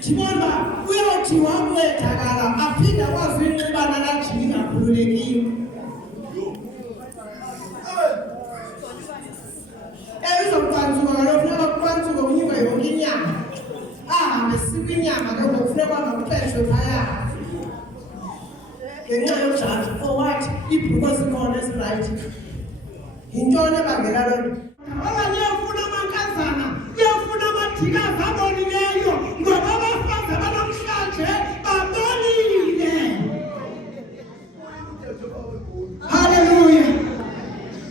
Chibona uyothi wamncedakala aphinde akwazi ukunxibana najini akhululekile. Izokwanzuka kaloku funeka kukwanzuka kunyuka yonke inyama. Ahambe sika inyama ke ngokufuneka angakupheshwe phaya. Ngenxa yojaji owathi iibhruko zikhona ezirayithi. Yintoni ebangela loo nto? Okanye iyofuna amankazana, iyofuna amadikazi abonileyo ngoba abafazi abanamhlanje babonile. Hallelujah.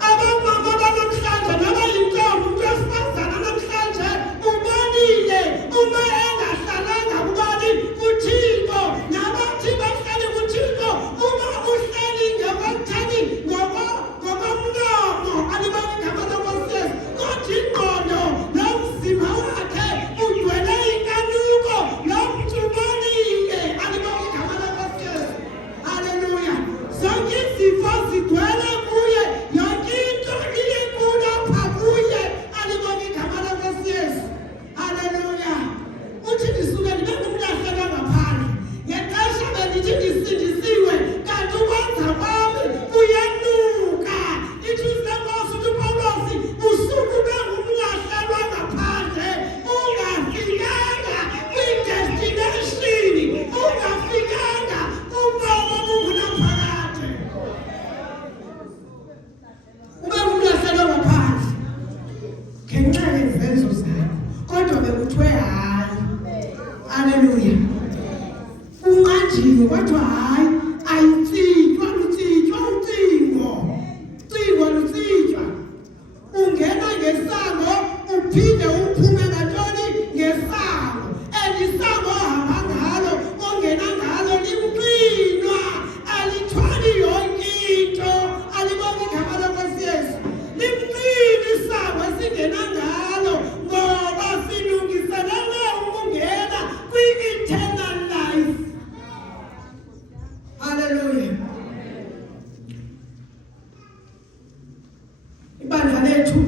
Abamama banamhlanje nabayintombi umntu wesifazana namhlanje ubonile uma engahlalanga kubani kuThixo nabathi bahlale kuThixo uma uhleli ngokutheni ngokomlomo alibani igama loNkosi Yesu kodwa ingqondo nomzimba wakhe ugcwele inkanuko lomntu ubonile alibani igama loNkosi Yesu. Hallelujah. Zonke izifo zigcwele kuye, yonke into ilekula apha kuye alibani igama loNkosi Yesu. Hallelujah. Uthi ndisuke ndibe ngumlahlelwa ngaphandle ngexesha bendithi ndisindisiwe kanti ukwenza kwami kuyanuka. Ithi uNkosi uthi uPawulos usuke ube ngumlahlelwa ngaphandle ungafikanga kwidestination, ungafikanga kubomo obungunaphakade. Ube ngumlahlelwa ngaphandle ngenxa yezenzo zakho kodwa bekuthiwe hayi. Haleluya. Unqanjiwe kodwa hayi ayitsitshwa lutsitshwa ucingo. Cingo lutsitshwa. Ungena ngesango uphinde uphume ngantoni ngesango. Elisango ohamba ngalo ongena ngalo limqinwa alithwali yonke into aliboni igama loNkosi Yesu. Limqini isango esingena ngalo ngoba silungiselele ukungena kwi-eternal life. Hallelujah. Ibandla lethu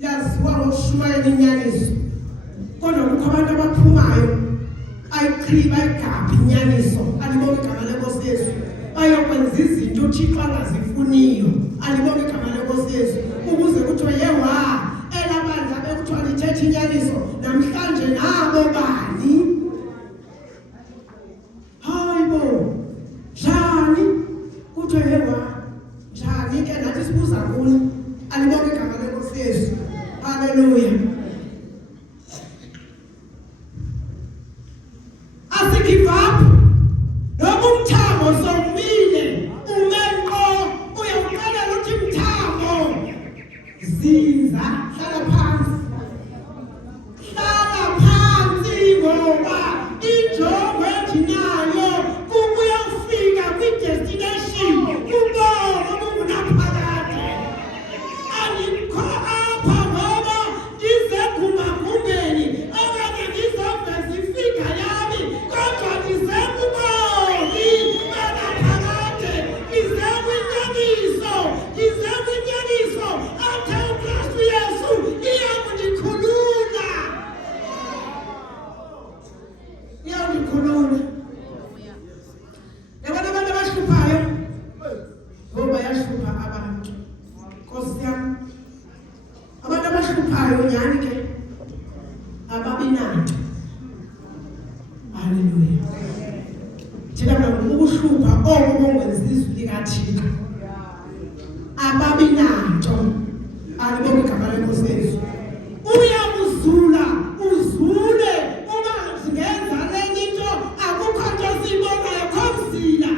laziwa ngokushumayela inyaniso. Kodwa kukho abantu abaphumayo ayiqhiba igapha inyaniso aliboni igama leNkosi Yesu. Bayokwenza izinto uThixo angazifuniyo aliboni igama leNkosi Yesu ukuze kuthiwe yewa elabandla bekuthiwa lithetha inyaniso namhlanje nabo bani. Hayibo njani kuthiwe yewa njani ke nathi sibuza kuni aliboni igama leNkosi Yesu. Hallelujah. Give up. Noma umthamo somile umenqo uyaqala ukuthi umthamo zinza hlala phansi ngoba injongo ethinayo kukuyofika kwi-destination kubona okungunaphakade andikho apha ngoba ndize kumagumbeni okanye ndizove zifika yami kodwa ndize kuboni banaphakade ndize kwinyaniso athe uKristu Yesu iyakundikhulula yabona abantu abahluphayo ngoba bayahlupha abantu Nkosi yami abantu abahluphayo nyani ke ababi nanto haleluya thina ukuhlupha okungenzisa izwi likaThixo ababi nanto alibona igama leNkosi Yesu uyakuzula uzule uma singenza lenye into akukho nto siyibonayo khomzila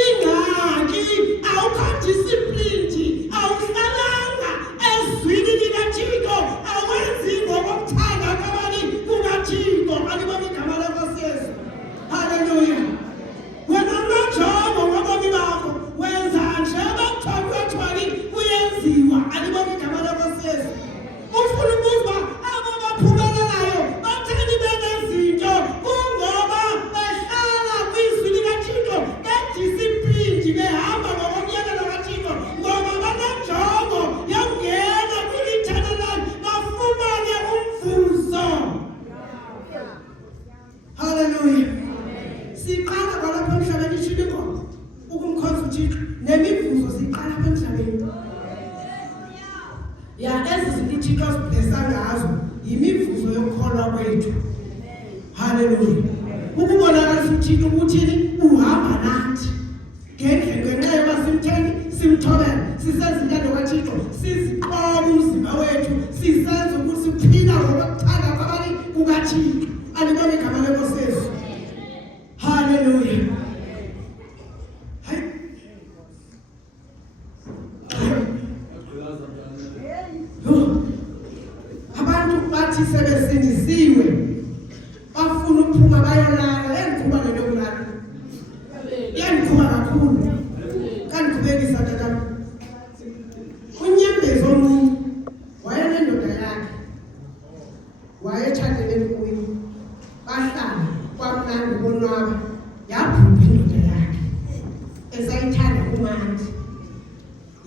ingxaki awukho disciplined awuhlalanga ezwini likaThixo awenzi ngokuthanda kwabani kukaThixo alibona igama leNkosi Yesu haleluya wena unojongo ngobomi bakho wenza nje bakuthiwa kuyenziwa alibona igama leNkosi Yesu ufuna ukuzwa abo baphumelelayo batheni benezinto kungoba behlala kwizwi likaThixo bedisciplined behamba ngokomyalelo kaThixo ngoba banenjongo yokungena kwi-eternal life bafumane umvuzo haleluya siqala kwalapha emhlabeni ishilo ingoma ukumkhonza uThixo nemivuzo siqala apha emhlabeni ya ezi zinto uThixo asiblesa ngazo yimivuzo yokukholwa kwethu haleluya ukubonakalisa uThixo ukuthini uhamba nathi ngenxa yoba simtheni simthobele sisenza intando kaThixo siziqoba umzimba wethu sisenza ukuthi siphila ngokuthanda kwabani kukaThixo alibona igama leNkosi Yesu haleluya abantu bathi sebesindisiwe bafuna ukuphuma bayolala yandikhuma lento yokulala yandikhuma kakhulu kandikhubekisa tatami unyembezi omncinci wayenendoda yakhe wayetshatele kuye bahlala kwamnandi konwaba yabhubha indoda yakhe esayithanda kumandi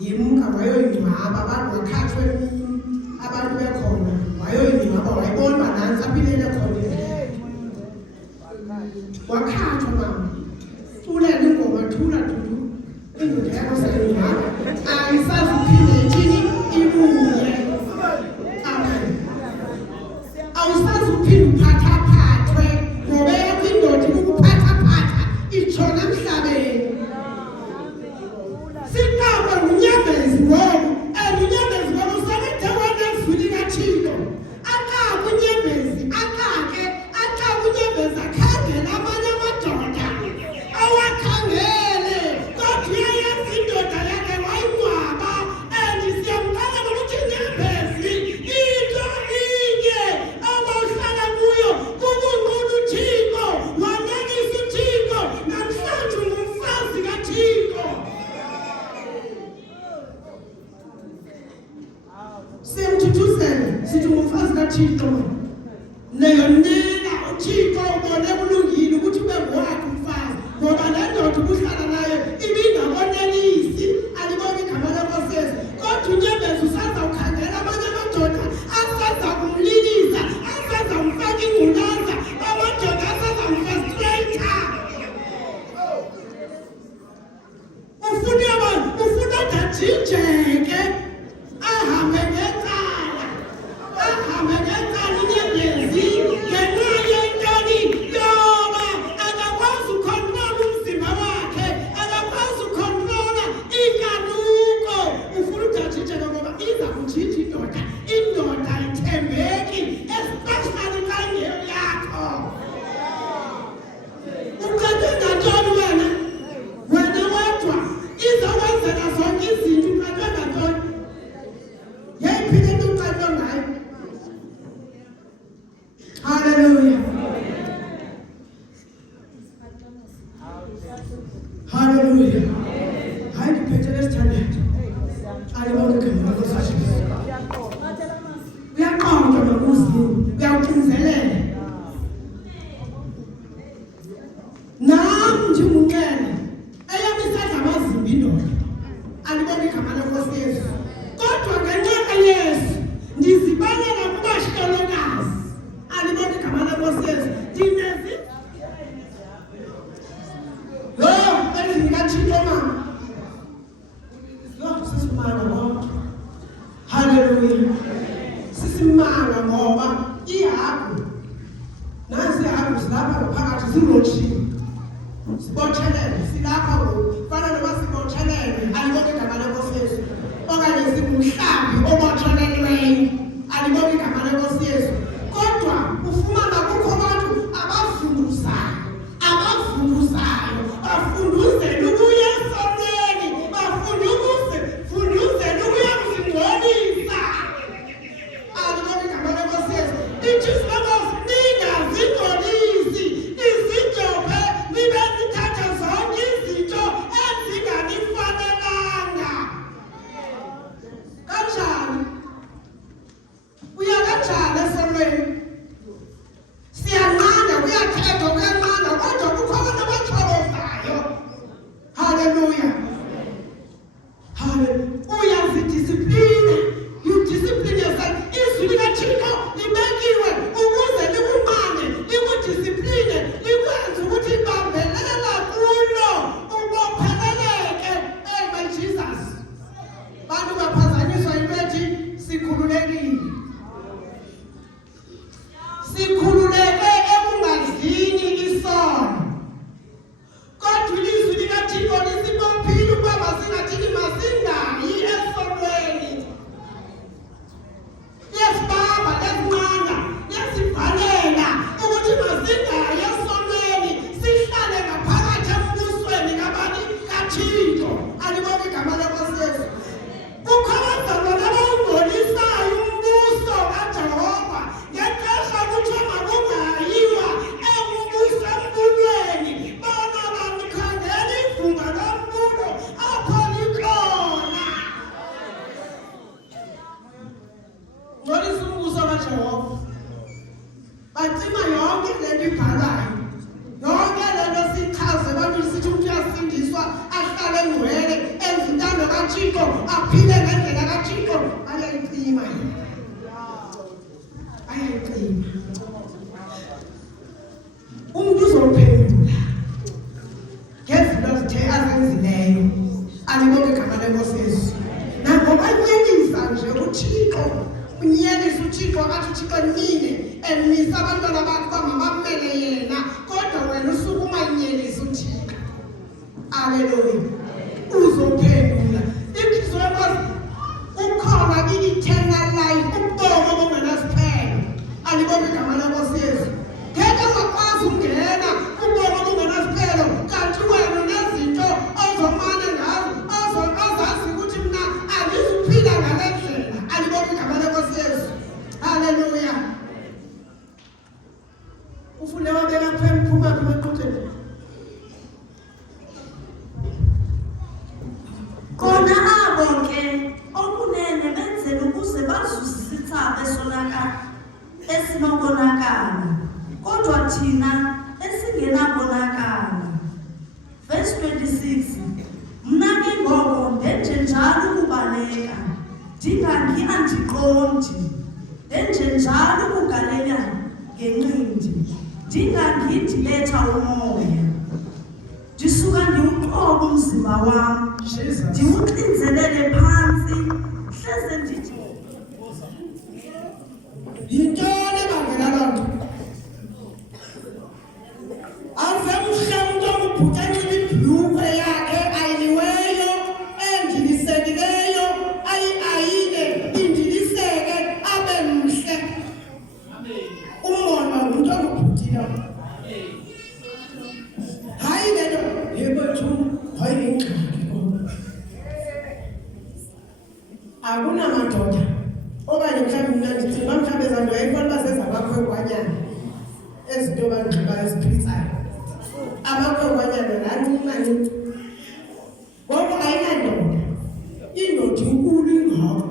yimka wayoyingcwaba abantu wakhathwe emini abantu bekhona wayoyingcwaba wayibona uba nantsi aphilele khona wakhathwa mama thulela ingoma thula dudu indoda yakho sayingcwaba ayisazi uphinde ithini ibuye amen awusazi uphinde uphathaphathwe ngoba yakho indoda ikukuphathaphatha itshona emhlabeni siqaba ngunyembezi ngoku unyembezi ngoku usenedewane ezwini likaThixo akake unyembezi akake unyembezi akhangele amanye amadoda awakhangele kodwa uyayenza indoda yakhe wayingcwaba and siyamqala ngokuthi unyembezi into inye abawuhlala kuyo kukunqula uThixo wanelisa uThixo namhlanje ungumfazi kaThixo simthuthuzele sithi umfazi kaThixo neyonela uThixo ubone kulungile ukuthi ube ngowakhe umfazi ngoba le ndoda ubuhlala nayo ibingabonelisi alibona igama leNkosi Yesu kodwa unyembezi usazawukhangela amanye amadoda asaza kumlilisa asaza kumfaka ingculaza amadoda asaza kumfrustrata ufuna adajijeke ahambe ngecala unyembezi ngenxa yentoni Uyayiphi into uqalwe ngayo? Hallelujah. Hallelujah. Hayi ngiphethe lesithandathu. Alibonke igama likaJesu. Uyaqonda nokuzimu, uyakuqiniselela. Nami njengumnqele eyamisandla amazimba indoda. Alibonke igama lenkosi Yesu. Kodwa ngenxa kaYesu ndizibalela kubashikolokazi. Alibonke igama lenkosi Yesu. Dinezi Hallelujah. Sisimanga ngoba ihagu nasi ihagu silapha ngaphakathi silotshiwe. Sibotshelele silapha kufana noma sibotshelele alibonke igama lenkosi Yesu. Okanye singumhlambi obothelelweyo alibonke igama lenkosi Yesu. Kodwa ufumana kukho abantu abafunduzayo bafunduzela ukuya esonweni, bafunduzela ukuya kuzingcolisa. Alibonke igama lenkosi Yesu. Ijizwe ningazingcolisi, nizijophe, nibe nithatha zonke izinto ezinganifanelanga. Kanjani? Uya kanjani esonweni? Siyanqanda, kuyathethwa, kuyanqanda, kodwa kukho abantu abatholozayo. Hallelujah. Hallelujah. Uyazidiscipline. You discipline yourself. Izwi likaThixo libekiwe ukuze likunqande, likudiscipline, likwenze ukuthi bambelela kulo, ubopheleleke. By Jesus. Bantu baphazanyiswa yinto ethi sikhululekile. Sikhululeke ekungazini isono. Kodwa ilizwi likaThixo lisibophile ukuba masingathini masingayi esonweni. Yesibamba, yesinqanda, yesivalela ukuthi masingayi esonweni, sihlale ngaphakathi embusweni kaThixo. Alibonke igama lenkosi Yesu. Kukho abazalwane abawungcolisayo umbuso kaJehova ngexesha kuthiwa makungayiwa embuso embulweni. Bona banikhangela ivumba lombulo apho likhona. Ngcolisa umbuso kaJehova. Bacima yonke le nto ibhalayo, yonke le nto sichaze ebantwini sithi umuntu uyasindiswa ahlale engcwele enze intando kaThixo aphile ngendlela kaThixo. Ayayicima yena, ayayicima. Umuntu uzophendula ngezinto azithe azenzileyo. Alibonke igama lenkosi Yesu. Nangoba nyelisa nje uThixo, unyelisa uThixo athi uThixo nine emisa abantwana bakho bamamele yena, kodwa wena usukuma nyelisa uThixo. Hallelujah. Uzophendula. Inhliziyo yakho ukhona i-eternal life, ubomi obungenasiphelo. Alibonke igama lenkosi Yesu. Ngeke ungakwazi ukungena kubomi obungenasiphelo kanti wena unezinto ozomane ngazo, ozazi ukuthi mna angizuphila ngale ndlela. Alibonke igama lenkosi Yesu. Hallelujah. Ufune wabeka phem phuma kumaqoqeni. Kona abo ke okunene benzela ukuze bazuzise isithabo esinokubonakala, kodwa thina esingenabonakala. Verse 26. Mna ke ngoko ndenje njalo ukubaleka, ndingangi andiqondi, ndenje njalo ukugalela ngenqindi, ndingangi ndiletha umoya. Ndisuka ndiwuqobe umzimba wam, ndiwuxinzelele phantsi, hleze ndithi yintoni ebangela loo nto? Ave mhlawumntu omubhuqa enxiba ibhlukhwe yakhe ayiniweyo, endilisekileyo, ayine indiliseke, abe mhle. Umona ngumntu omubhuqileyo. Hayi le nto yebethu, hayi ingxaki. Akunamadoda okanye mhlawumbe mina ndithi mhlawumbe ezaa nto ayifani uba zezabakhwekwanyana ezinto banxiba ezipritsayo amakhwekwanyana lancinane ngoba ayinandoda indoda inkulu ingako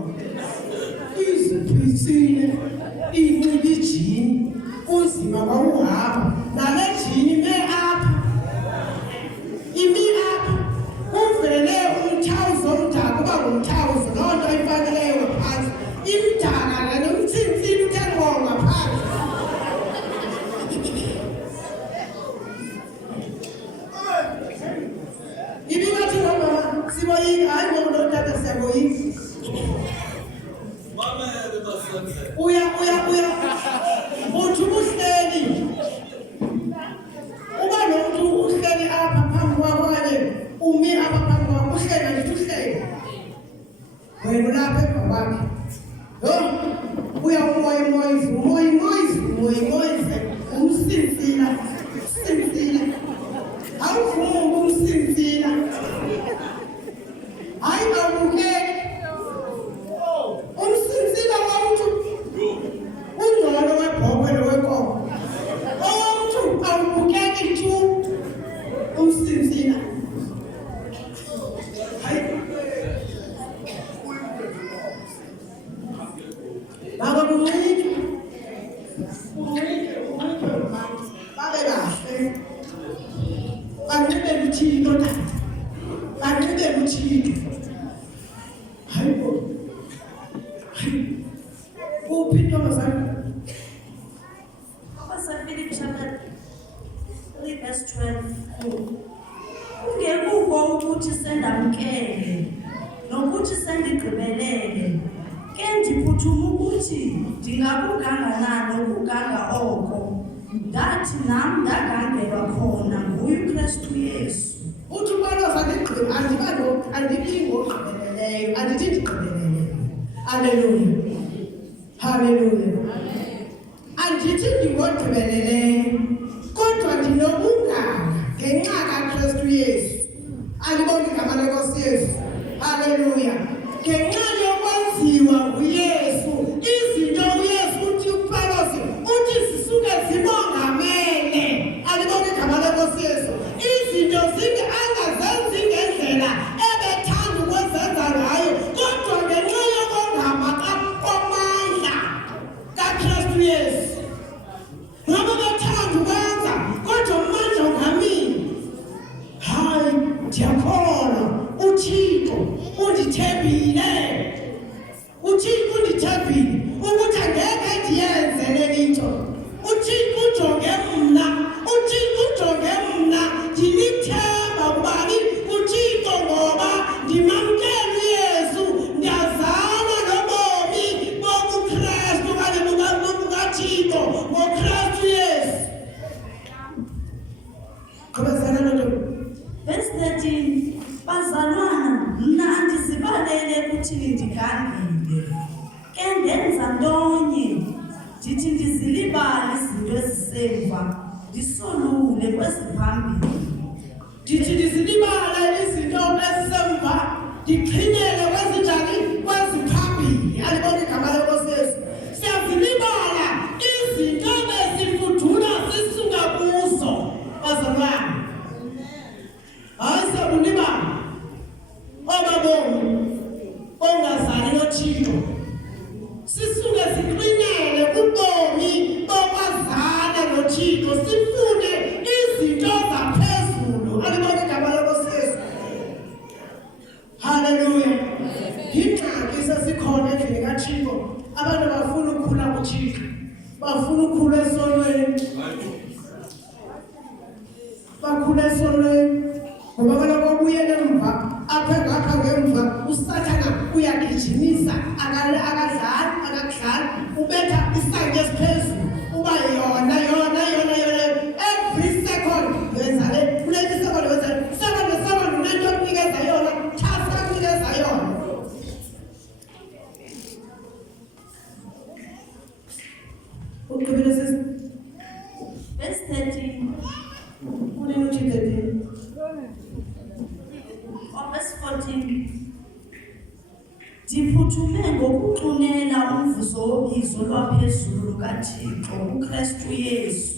izipritsile inxiba ijini kunzima kwawuhamba nale jini ime apha uvele umthawuzo omdaka uba ngumthawuzo loo nto ayifakileyo ngaphantsi imdaka lale umtsintsini uthe ngqo ngaphandle ibingathi ngomama siboyika hayi ngoba notata siyaboyika Mamele basandla. uya uthi ubuhleli uba nomuntu uhleli apha phambi kwakho okanye umi apha phambi kwakho uhleli andithi uhleli wena ulapha emva kwakhe yho uya umoyimoyise umsintsila awuvumi umsintsila hayi awubukeki umsintsila wawuthi ungcono webhokhwe nowenkomo owamntu awubukeki tu umsintsila hayi bakabuncike babe kahle banxibe luthito tata banxibe luthito hayi bo uphi intombazana Philip chapter 3 verse 12. Kungekuko ukuthi sendamkele nokuthi sendigqibelele ke ndiphuthuma ukuthi ndingakuganganani ukuganga oko ndathi nam ndagangelwa khona nguye uKristu Yesu. uthi uPawulos andibingo ogqibeleleyo andithi ndigqibelele haleluya andithi ndingogqibeleleyo kodwa ndinobunganga ngenxa kaKristu Yesu alibonke igama lenkosi Yesu haleluya ngenxa yokwenziwa nguYesu izinto uYesu uthi uPawulos uthi zisuke zimongamele alibonke igama lenkosi Yesu izinto angazenzi ngendlela ebethanda ukwenza ngayo kodwa ngenxa yokongama kwamandla kaKristu Yesu noma bethanda ukwenza kodwa amandla ungamini hayi ndiyakholwa uThixo undithembile ukuthi angeke ndiyenze le nto uThixo ujonge mna ndinithemba kubani uThixo ngoba ndimamkela uYesu ndiyazana nobomi bobuKristu okanye bukaThixo ngoKristu Yesu qhubezana nto Verse 13. Bazalwana mna andizibalele kuthini ndigangile ke ndenza ntonye ndithi ndizilibale izinto ezisemva ndisolule kweziphambili ndithi ndizilibala izinto ezisemva ndixhinele kweziphambili alibonke igama lenkosi Yesu siyazilibala izinto ezifudula sisuka kuzo bazalwana hayi siyabulibala obabomi ongazali noThixo sisuke siqinele kubomi bokwazana noThixo sifune izinto zaphezulu alibonke igama lenkosi Yesu haleluya ingxaki sesikhona endlini kaThixo abantu bafuna ukukhula kuThixo bafuna ukukhula esonweni bakhula esonweni ngoba kaloku obuyele emva apha ngemva usathana uyagijimisa akadlali ubetha isantya esiphezulu uba yona every second yenza le kule second yenza second unento okunikeza yona task akunikeza yona ugqibele sisi Verse 13. kunini uthi 13 Or verse 14. Ndiphuthume ngokuxunela umvuzo wobizo lwaphezulu lukaThixo uKristu Yesu.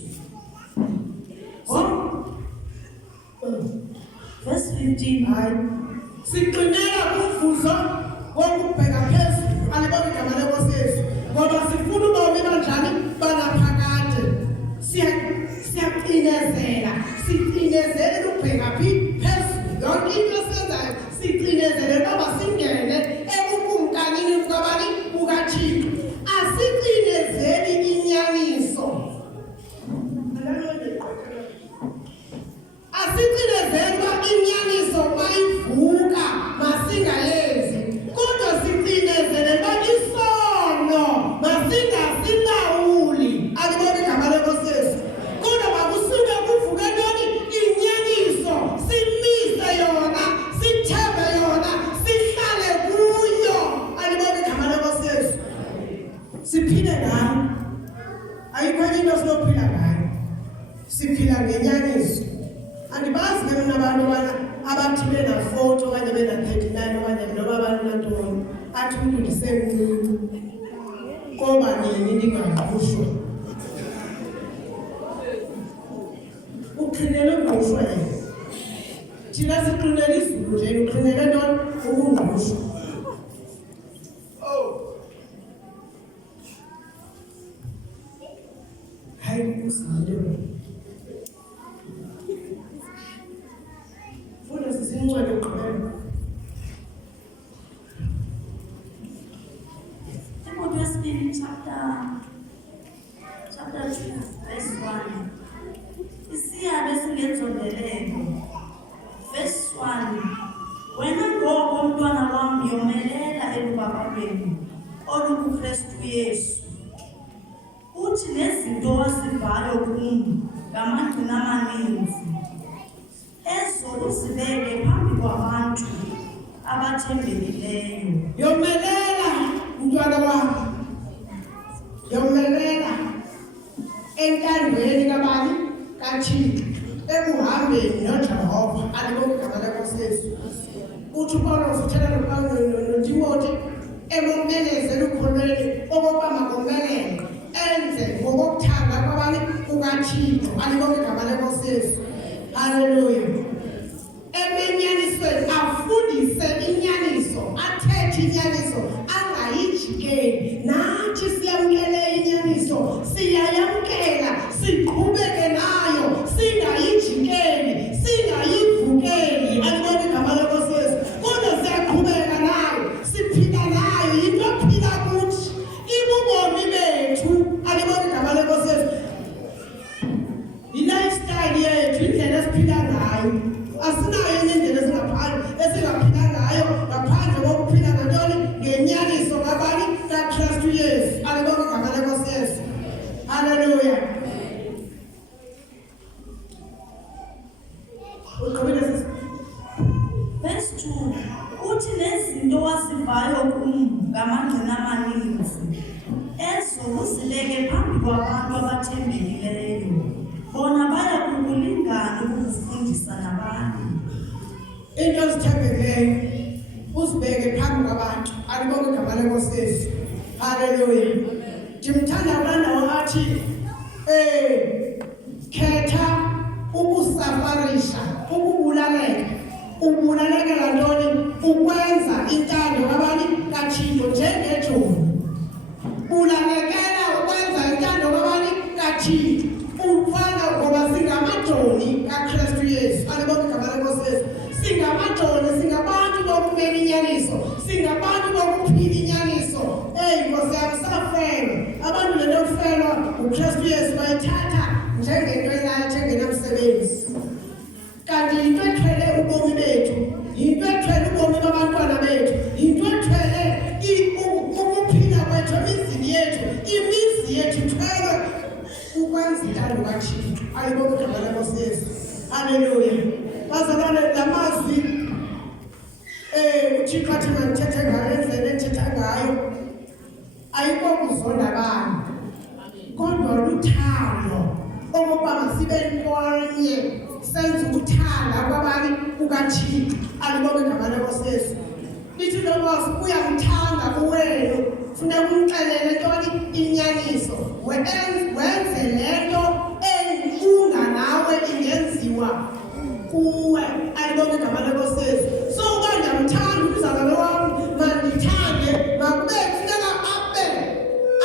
Verse 15. Hayi. Siqinela umvuzo wokubheka phezulu alibona igama leNkosi Yesu ngoba sifuna ubomi banjani banaphakade. Siyacinezela ukubheka phezulu. Yonke into esenzayo sicinezele ngoba singene ebukumkanini bukabani bukaThixo. Asicinezeli inyaniso. Asicinezela inyaniso mayivuka masingayenzi. Kodwa sicinezele isono masingasilawuli. Alibona igama leNkosi Yesu. Kodwa makusuke kuvuke ntoni inyaniso simise yona sithembe yona sihlale kuyo. Alibona igama leNkosi Yesu. Siphile ngayo. Ayikho enye into sinophila ngayo. Siphila ngenyaniso. Andibazi ke mina abantu abathi bena 40 okanye bena 39 okanye noma banantoni athi umuntu ndisemncinci ngoba nini ndingaqhushwa uqhinele ukungqushwa yena thina siqinele izulu nje uqhinele ntoni ukungqushwa. Hayi kusinto Timothy 2, chapter 2, verse 1. Isiyabe singenzondeleko. Verse 1. Wena ngoko mntwana wami yomelela elubababeni olukuKristu Yesu. Uthi nezinto wasivayo kum ngamagcina amaninzi. Ezo uzibeke phambi kwabantu abathembekileyo. Yomelela mntwana wami. Yomelela entandweni kabani kaThixo ebuhambeni noJehova. Alibona igama leNkosi Yesu. Uthi uPawulos uthela noTimothy emomelezela ukhonweni okokuba makomelele enze ngokuthanda kwabani kukaThixo. Alibona igama leNkosi Yesu. Hallelujah. Emenyanisweni afundise inyaniso, athethe inyaniso, angayijikeli. Nathi siyamkele inyaniso, siyayamkela, siqhubeke nayo, singayijikeli, singayivukeli. Alibona igama leNkosi Yesu. Kodwa siyaqhubeka nayo, siphila nayo, yinto ephila kuthi, ibubomi bethu. Alibona igama leNkosi Yesu. I-lifestyle yethu indlela esiphila ngayo asinayo enye indlela esingaphila ngayo ngaphandle kokuphila ngantoni ngenyaniso kabani kaKristu Yesu. Alibona igama leNkosi Yesu. Hallelujah. Verse 2. Uthi nezinto wasivayo kum ngamagcina amaninzi. Ezo uzileke phambi kwabantu abathembekileyo. Bona baya kukulingana ukufundisa nabanye. Into ezithembekileyo uzibeke phambi kwabantu. Alibona igama leNkosi Yesu. Hallelujah. Ndimthanda abantu athi khetha ukusafarisha ukubulalekela ntoni ukwenza intando kabani kaThixo njengejoni. Bulalekela ukwenza intando kabani kaThixo. Umfana ngoba singamajoni kaKristu Yesu. Alibona igama leNkosi Yesu. Singamajoni, singabantu bokumela inyaniso, singabantu bokuphila inyaniso. Nkosi yami safela. Abantu lento kufelwa uKristu Yesu bayithatha njengento elayo njengenamsebenzi. Kanti yinto ethwele ubomi bethu, yinto ethwele ubomi babantwana bethu, yinto ethwele ukuphila kwethu, imizi yethu ithwele ukwenza intando kaThixo. Alibona igama leNkosi Yesu. Hallelujah. Bazalwane lamazwi uThixo athi ngithethe ngayo endlela ethetha ngayo ayikho kuzonda abantu kodwa luthando okokuba masibe nkonye senze ukuthanda kwabani kukaThixo. Alibona igama leNkosi Yesu. lithi lomosi uyamthanda kuwenu funeka umxelele ntoni inyaniso wenze lento unganawe ingenziwa kuwe ayibonke igama lenkosi yethu so uba ndiyamthanda umzalwane wam mandithande makube funeka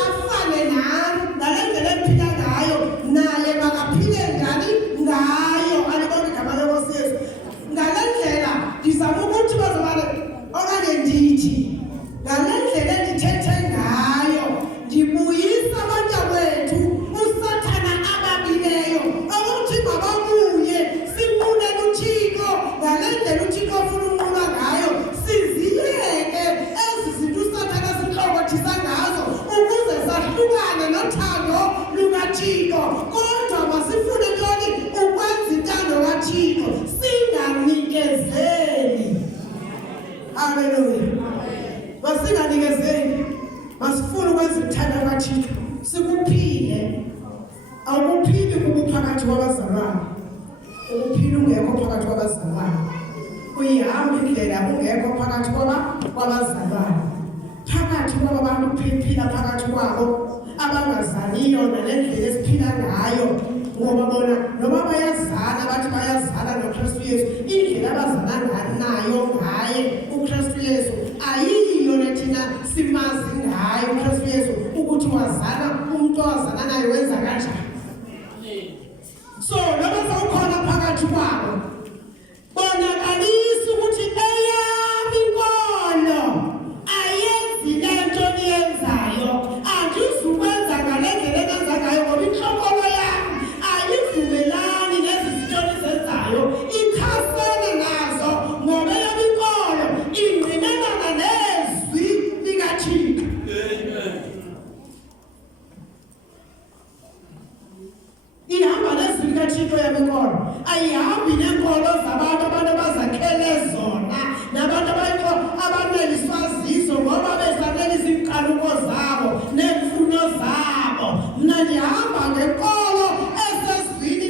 afane nami ngale ndlela endiphila ngayo naye makaphile njani ngayo ayibonke igama lenkosi yethu ngale ndlela ndizama ukuthi bazobana okanye ndithi ngale ndlela endithethe ngayo ndibuyisa abantakwethu usathana ababileyo ukuthi mababuye simbulele uThixo ngale ndlela uThixo ofuna ukunqula ngayo siziyeke ezi zinto usathana sihlokothisa ngazo ukuze sahlukane nothando lukaThixo kodwa masifune ntoni ukwenza intando kaThixo singanikezeli. Haleluya. Masinganikezeli masifune ukwenza uthando kaThixo sikuphile awukuphili kubuphakathi kwabazalwane ukuphila ungekho phakathi kwabazalwane uyihamba indlela ungekho phakathi kwabazalwane phakathi kwaba bantu phila phakathi kwabo abangazaniyo nale ndlela esiphila ngayo ngoba bona noma bayazana bathi bayazana noKristu Yesu indlela abazana nayo ngaye uKristu Yesu ayiyo lethina simazi ngayo uKristu Yesu ukuthi wazana umuntu owazana naye wenza kanjani so noma sawukhona phakathi kwabo bonakalisa ukuthi eyami inkolo ayenzi lento niyenzayo andizukwenza ngale ndlela enenza ngayo ngoba inhlokolo yami ayivumelani lezi zinto nizenzayo ikhasene nazo ngoba eyami inkolo ingqinelana nezwi likaThixo. Ihamba nezwi likaThixo yami inkolo ayihambi nenkolo zabantu abantu abazakhele zona nabantu abaneliswaziso ngoba bezanelisa iziqaluko zabo nemfuno zabo mna ndihamba ngenkolo esezwini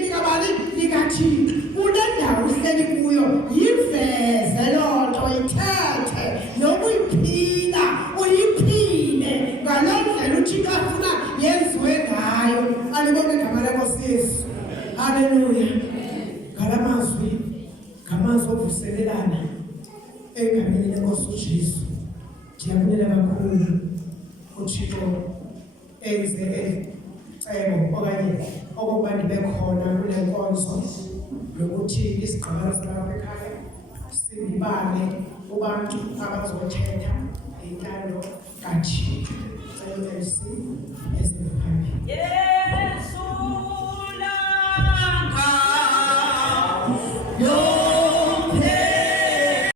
likaThixo kule ndawo uhleli kuyo yiveze loo nto ithethe nokuyiphila uyiphile ngale ndlela uThixo afuna yenziwe ngayo alibonke igama lenkosi Yesu. Haleluya. Ngalamazwi ngamazwi ovuselelana egameni lenkosi uJesu ndiyabulela kakhulu uThixo enze cebo okanye okokuba ndibe khona kule nkonzo lokuthi isigqibelo salapha ekhaya sindibane kubantu abazothetha ngentando kaThixo. Cela MC eziphambili.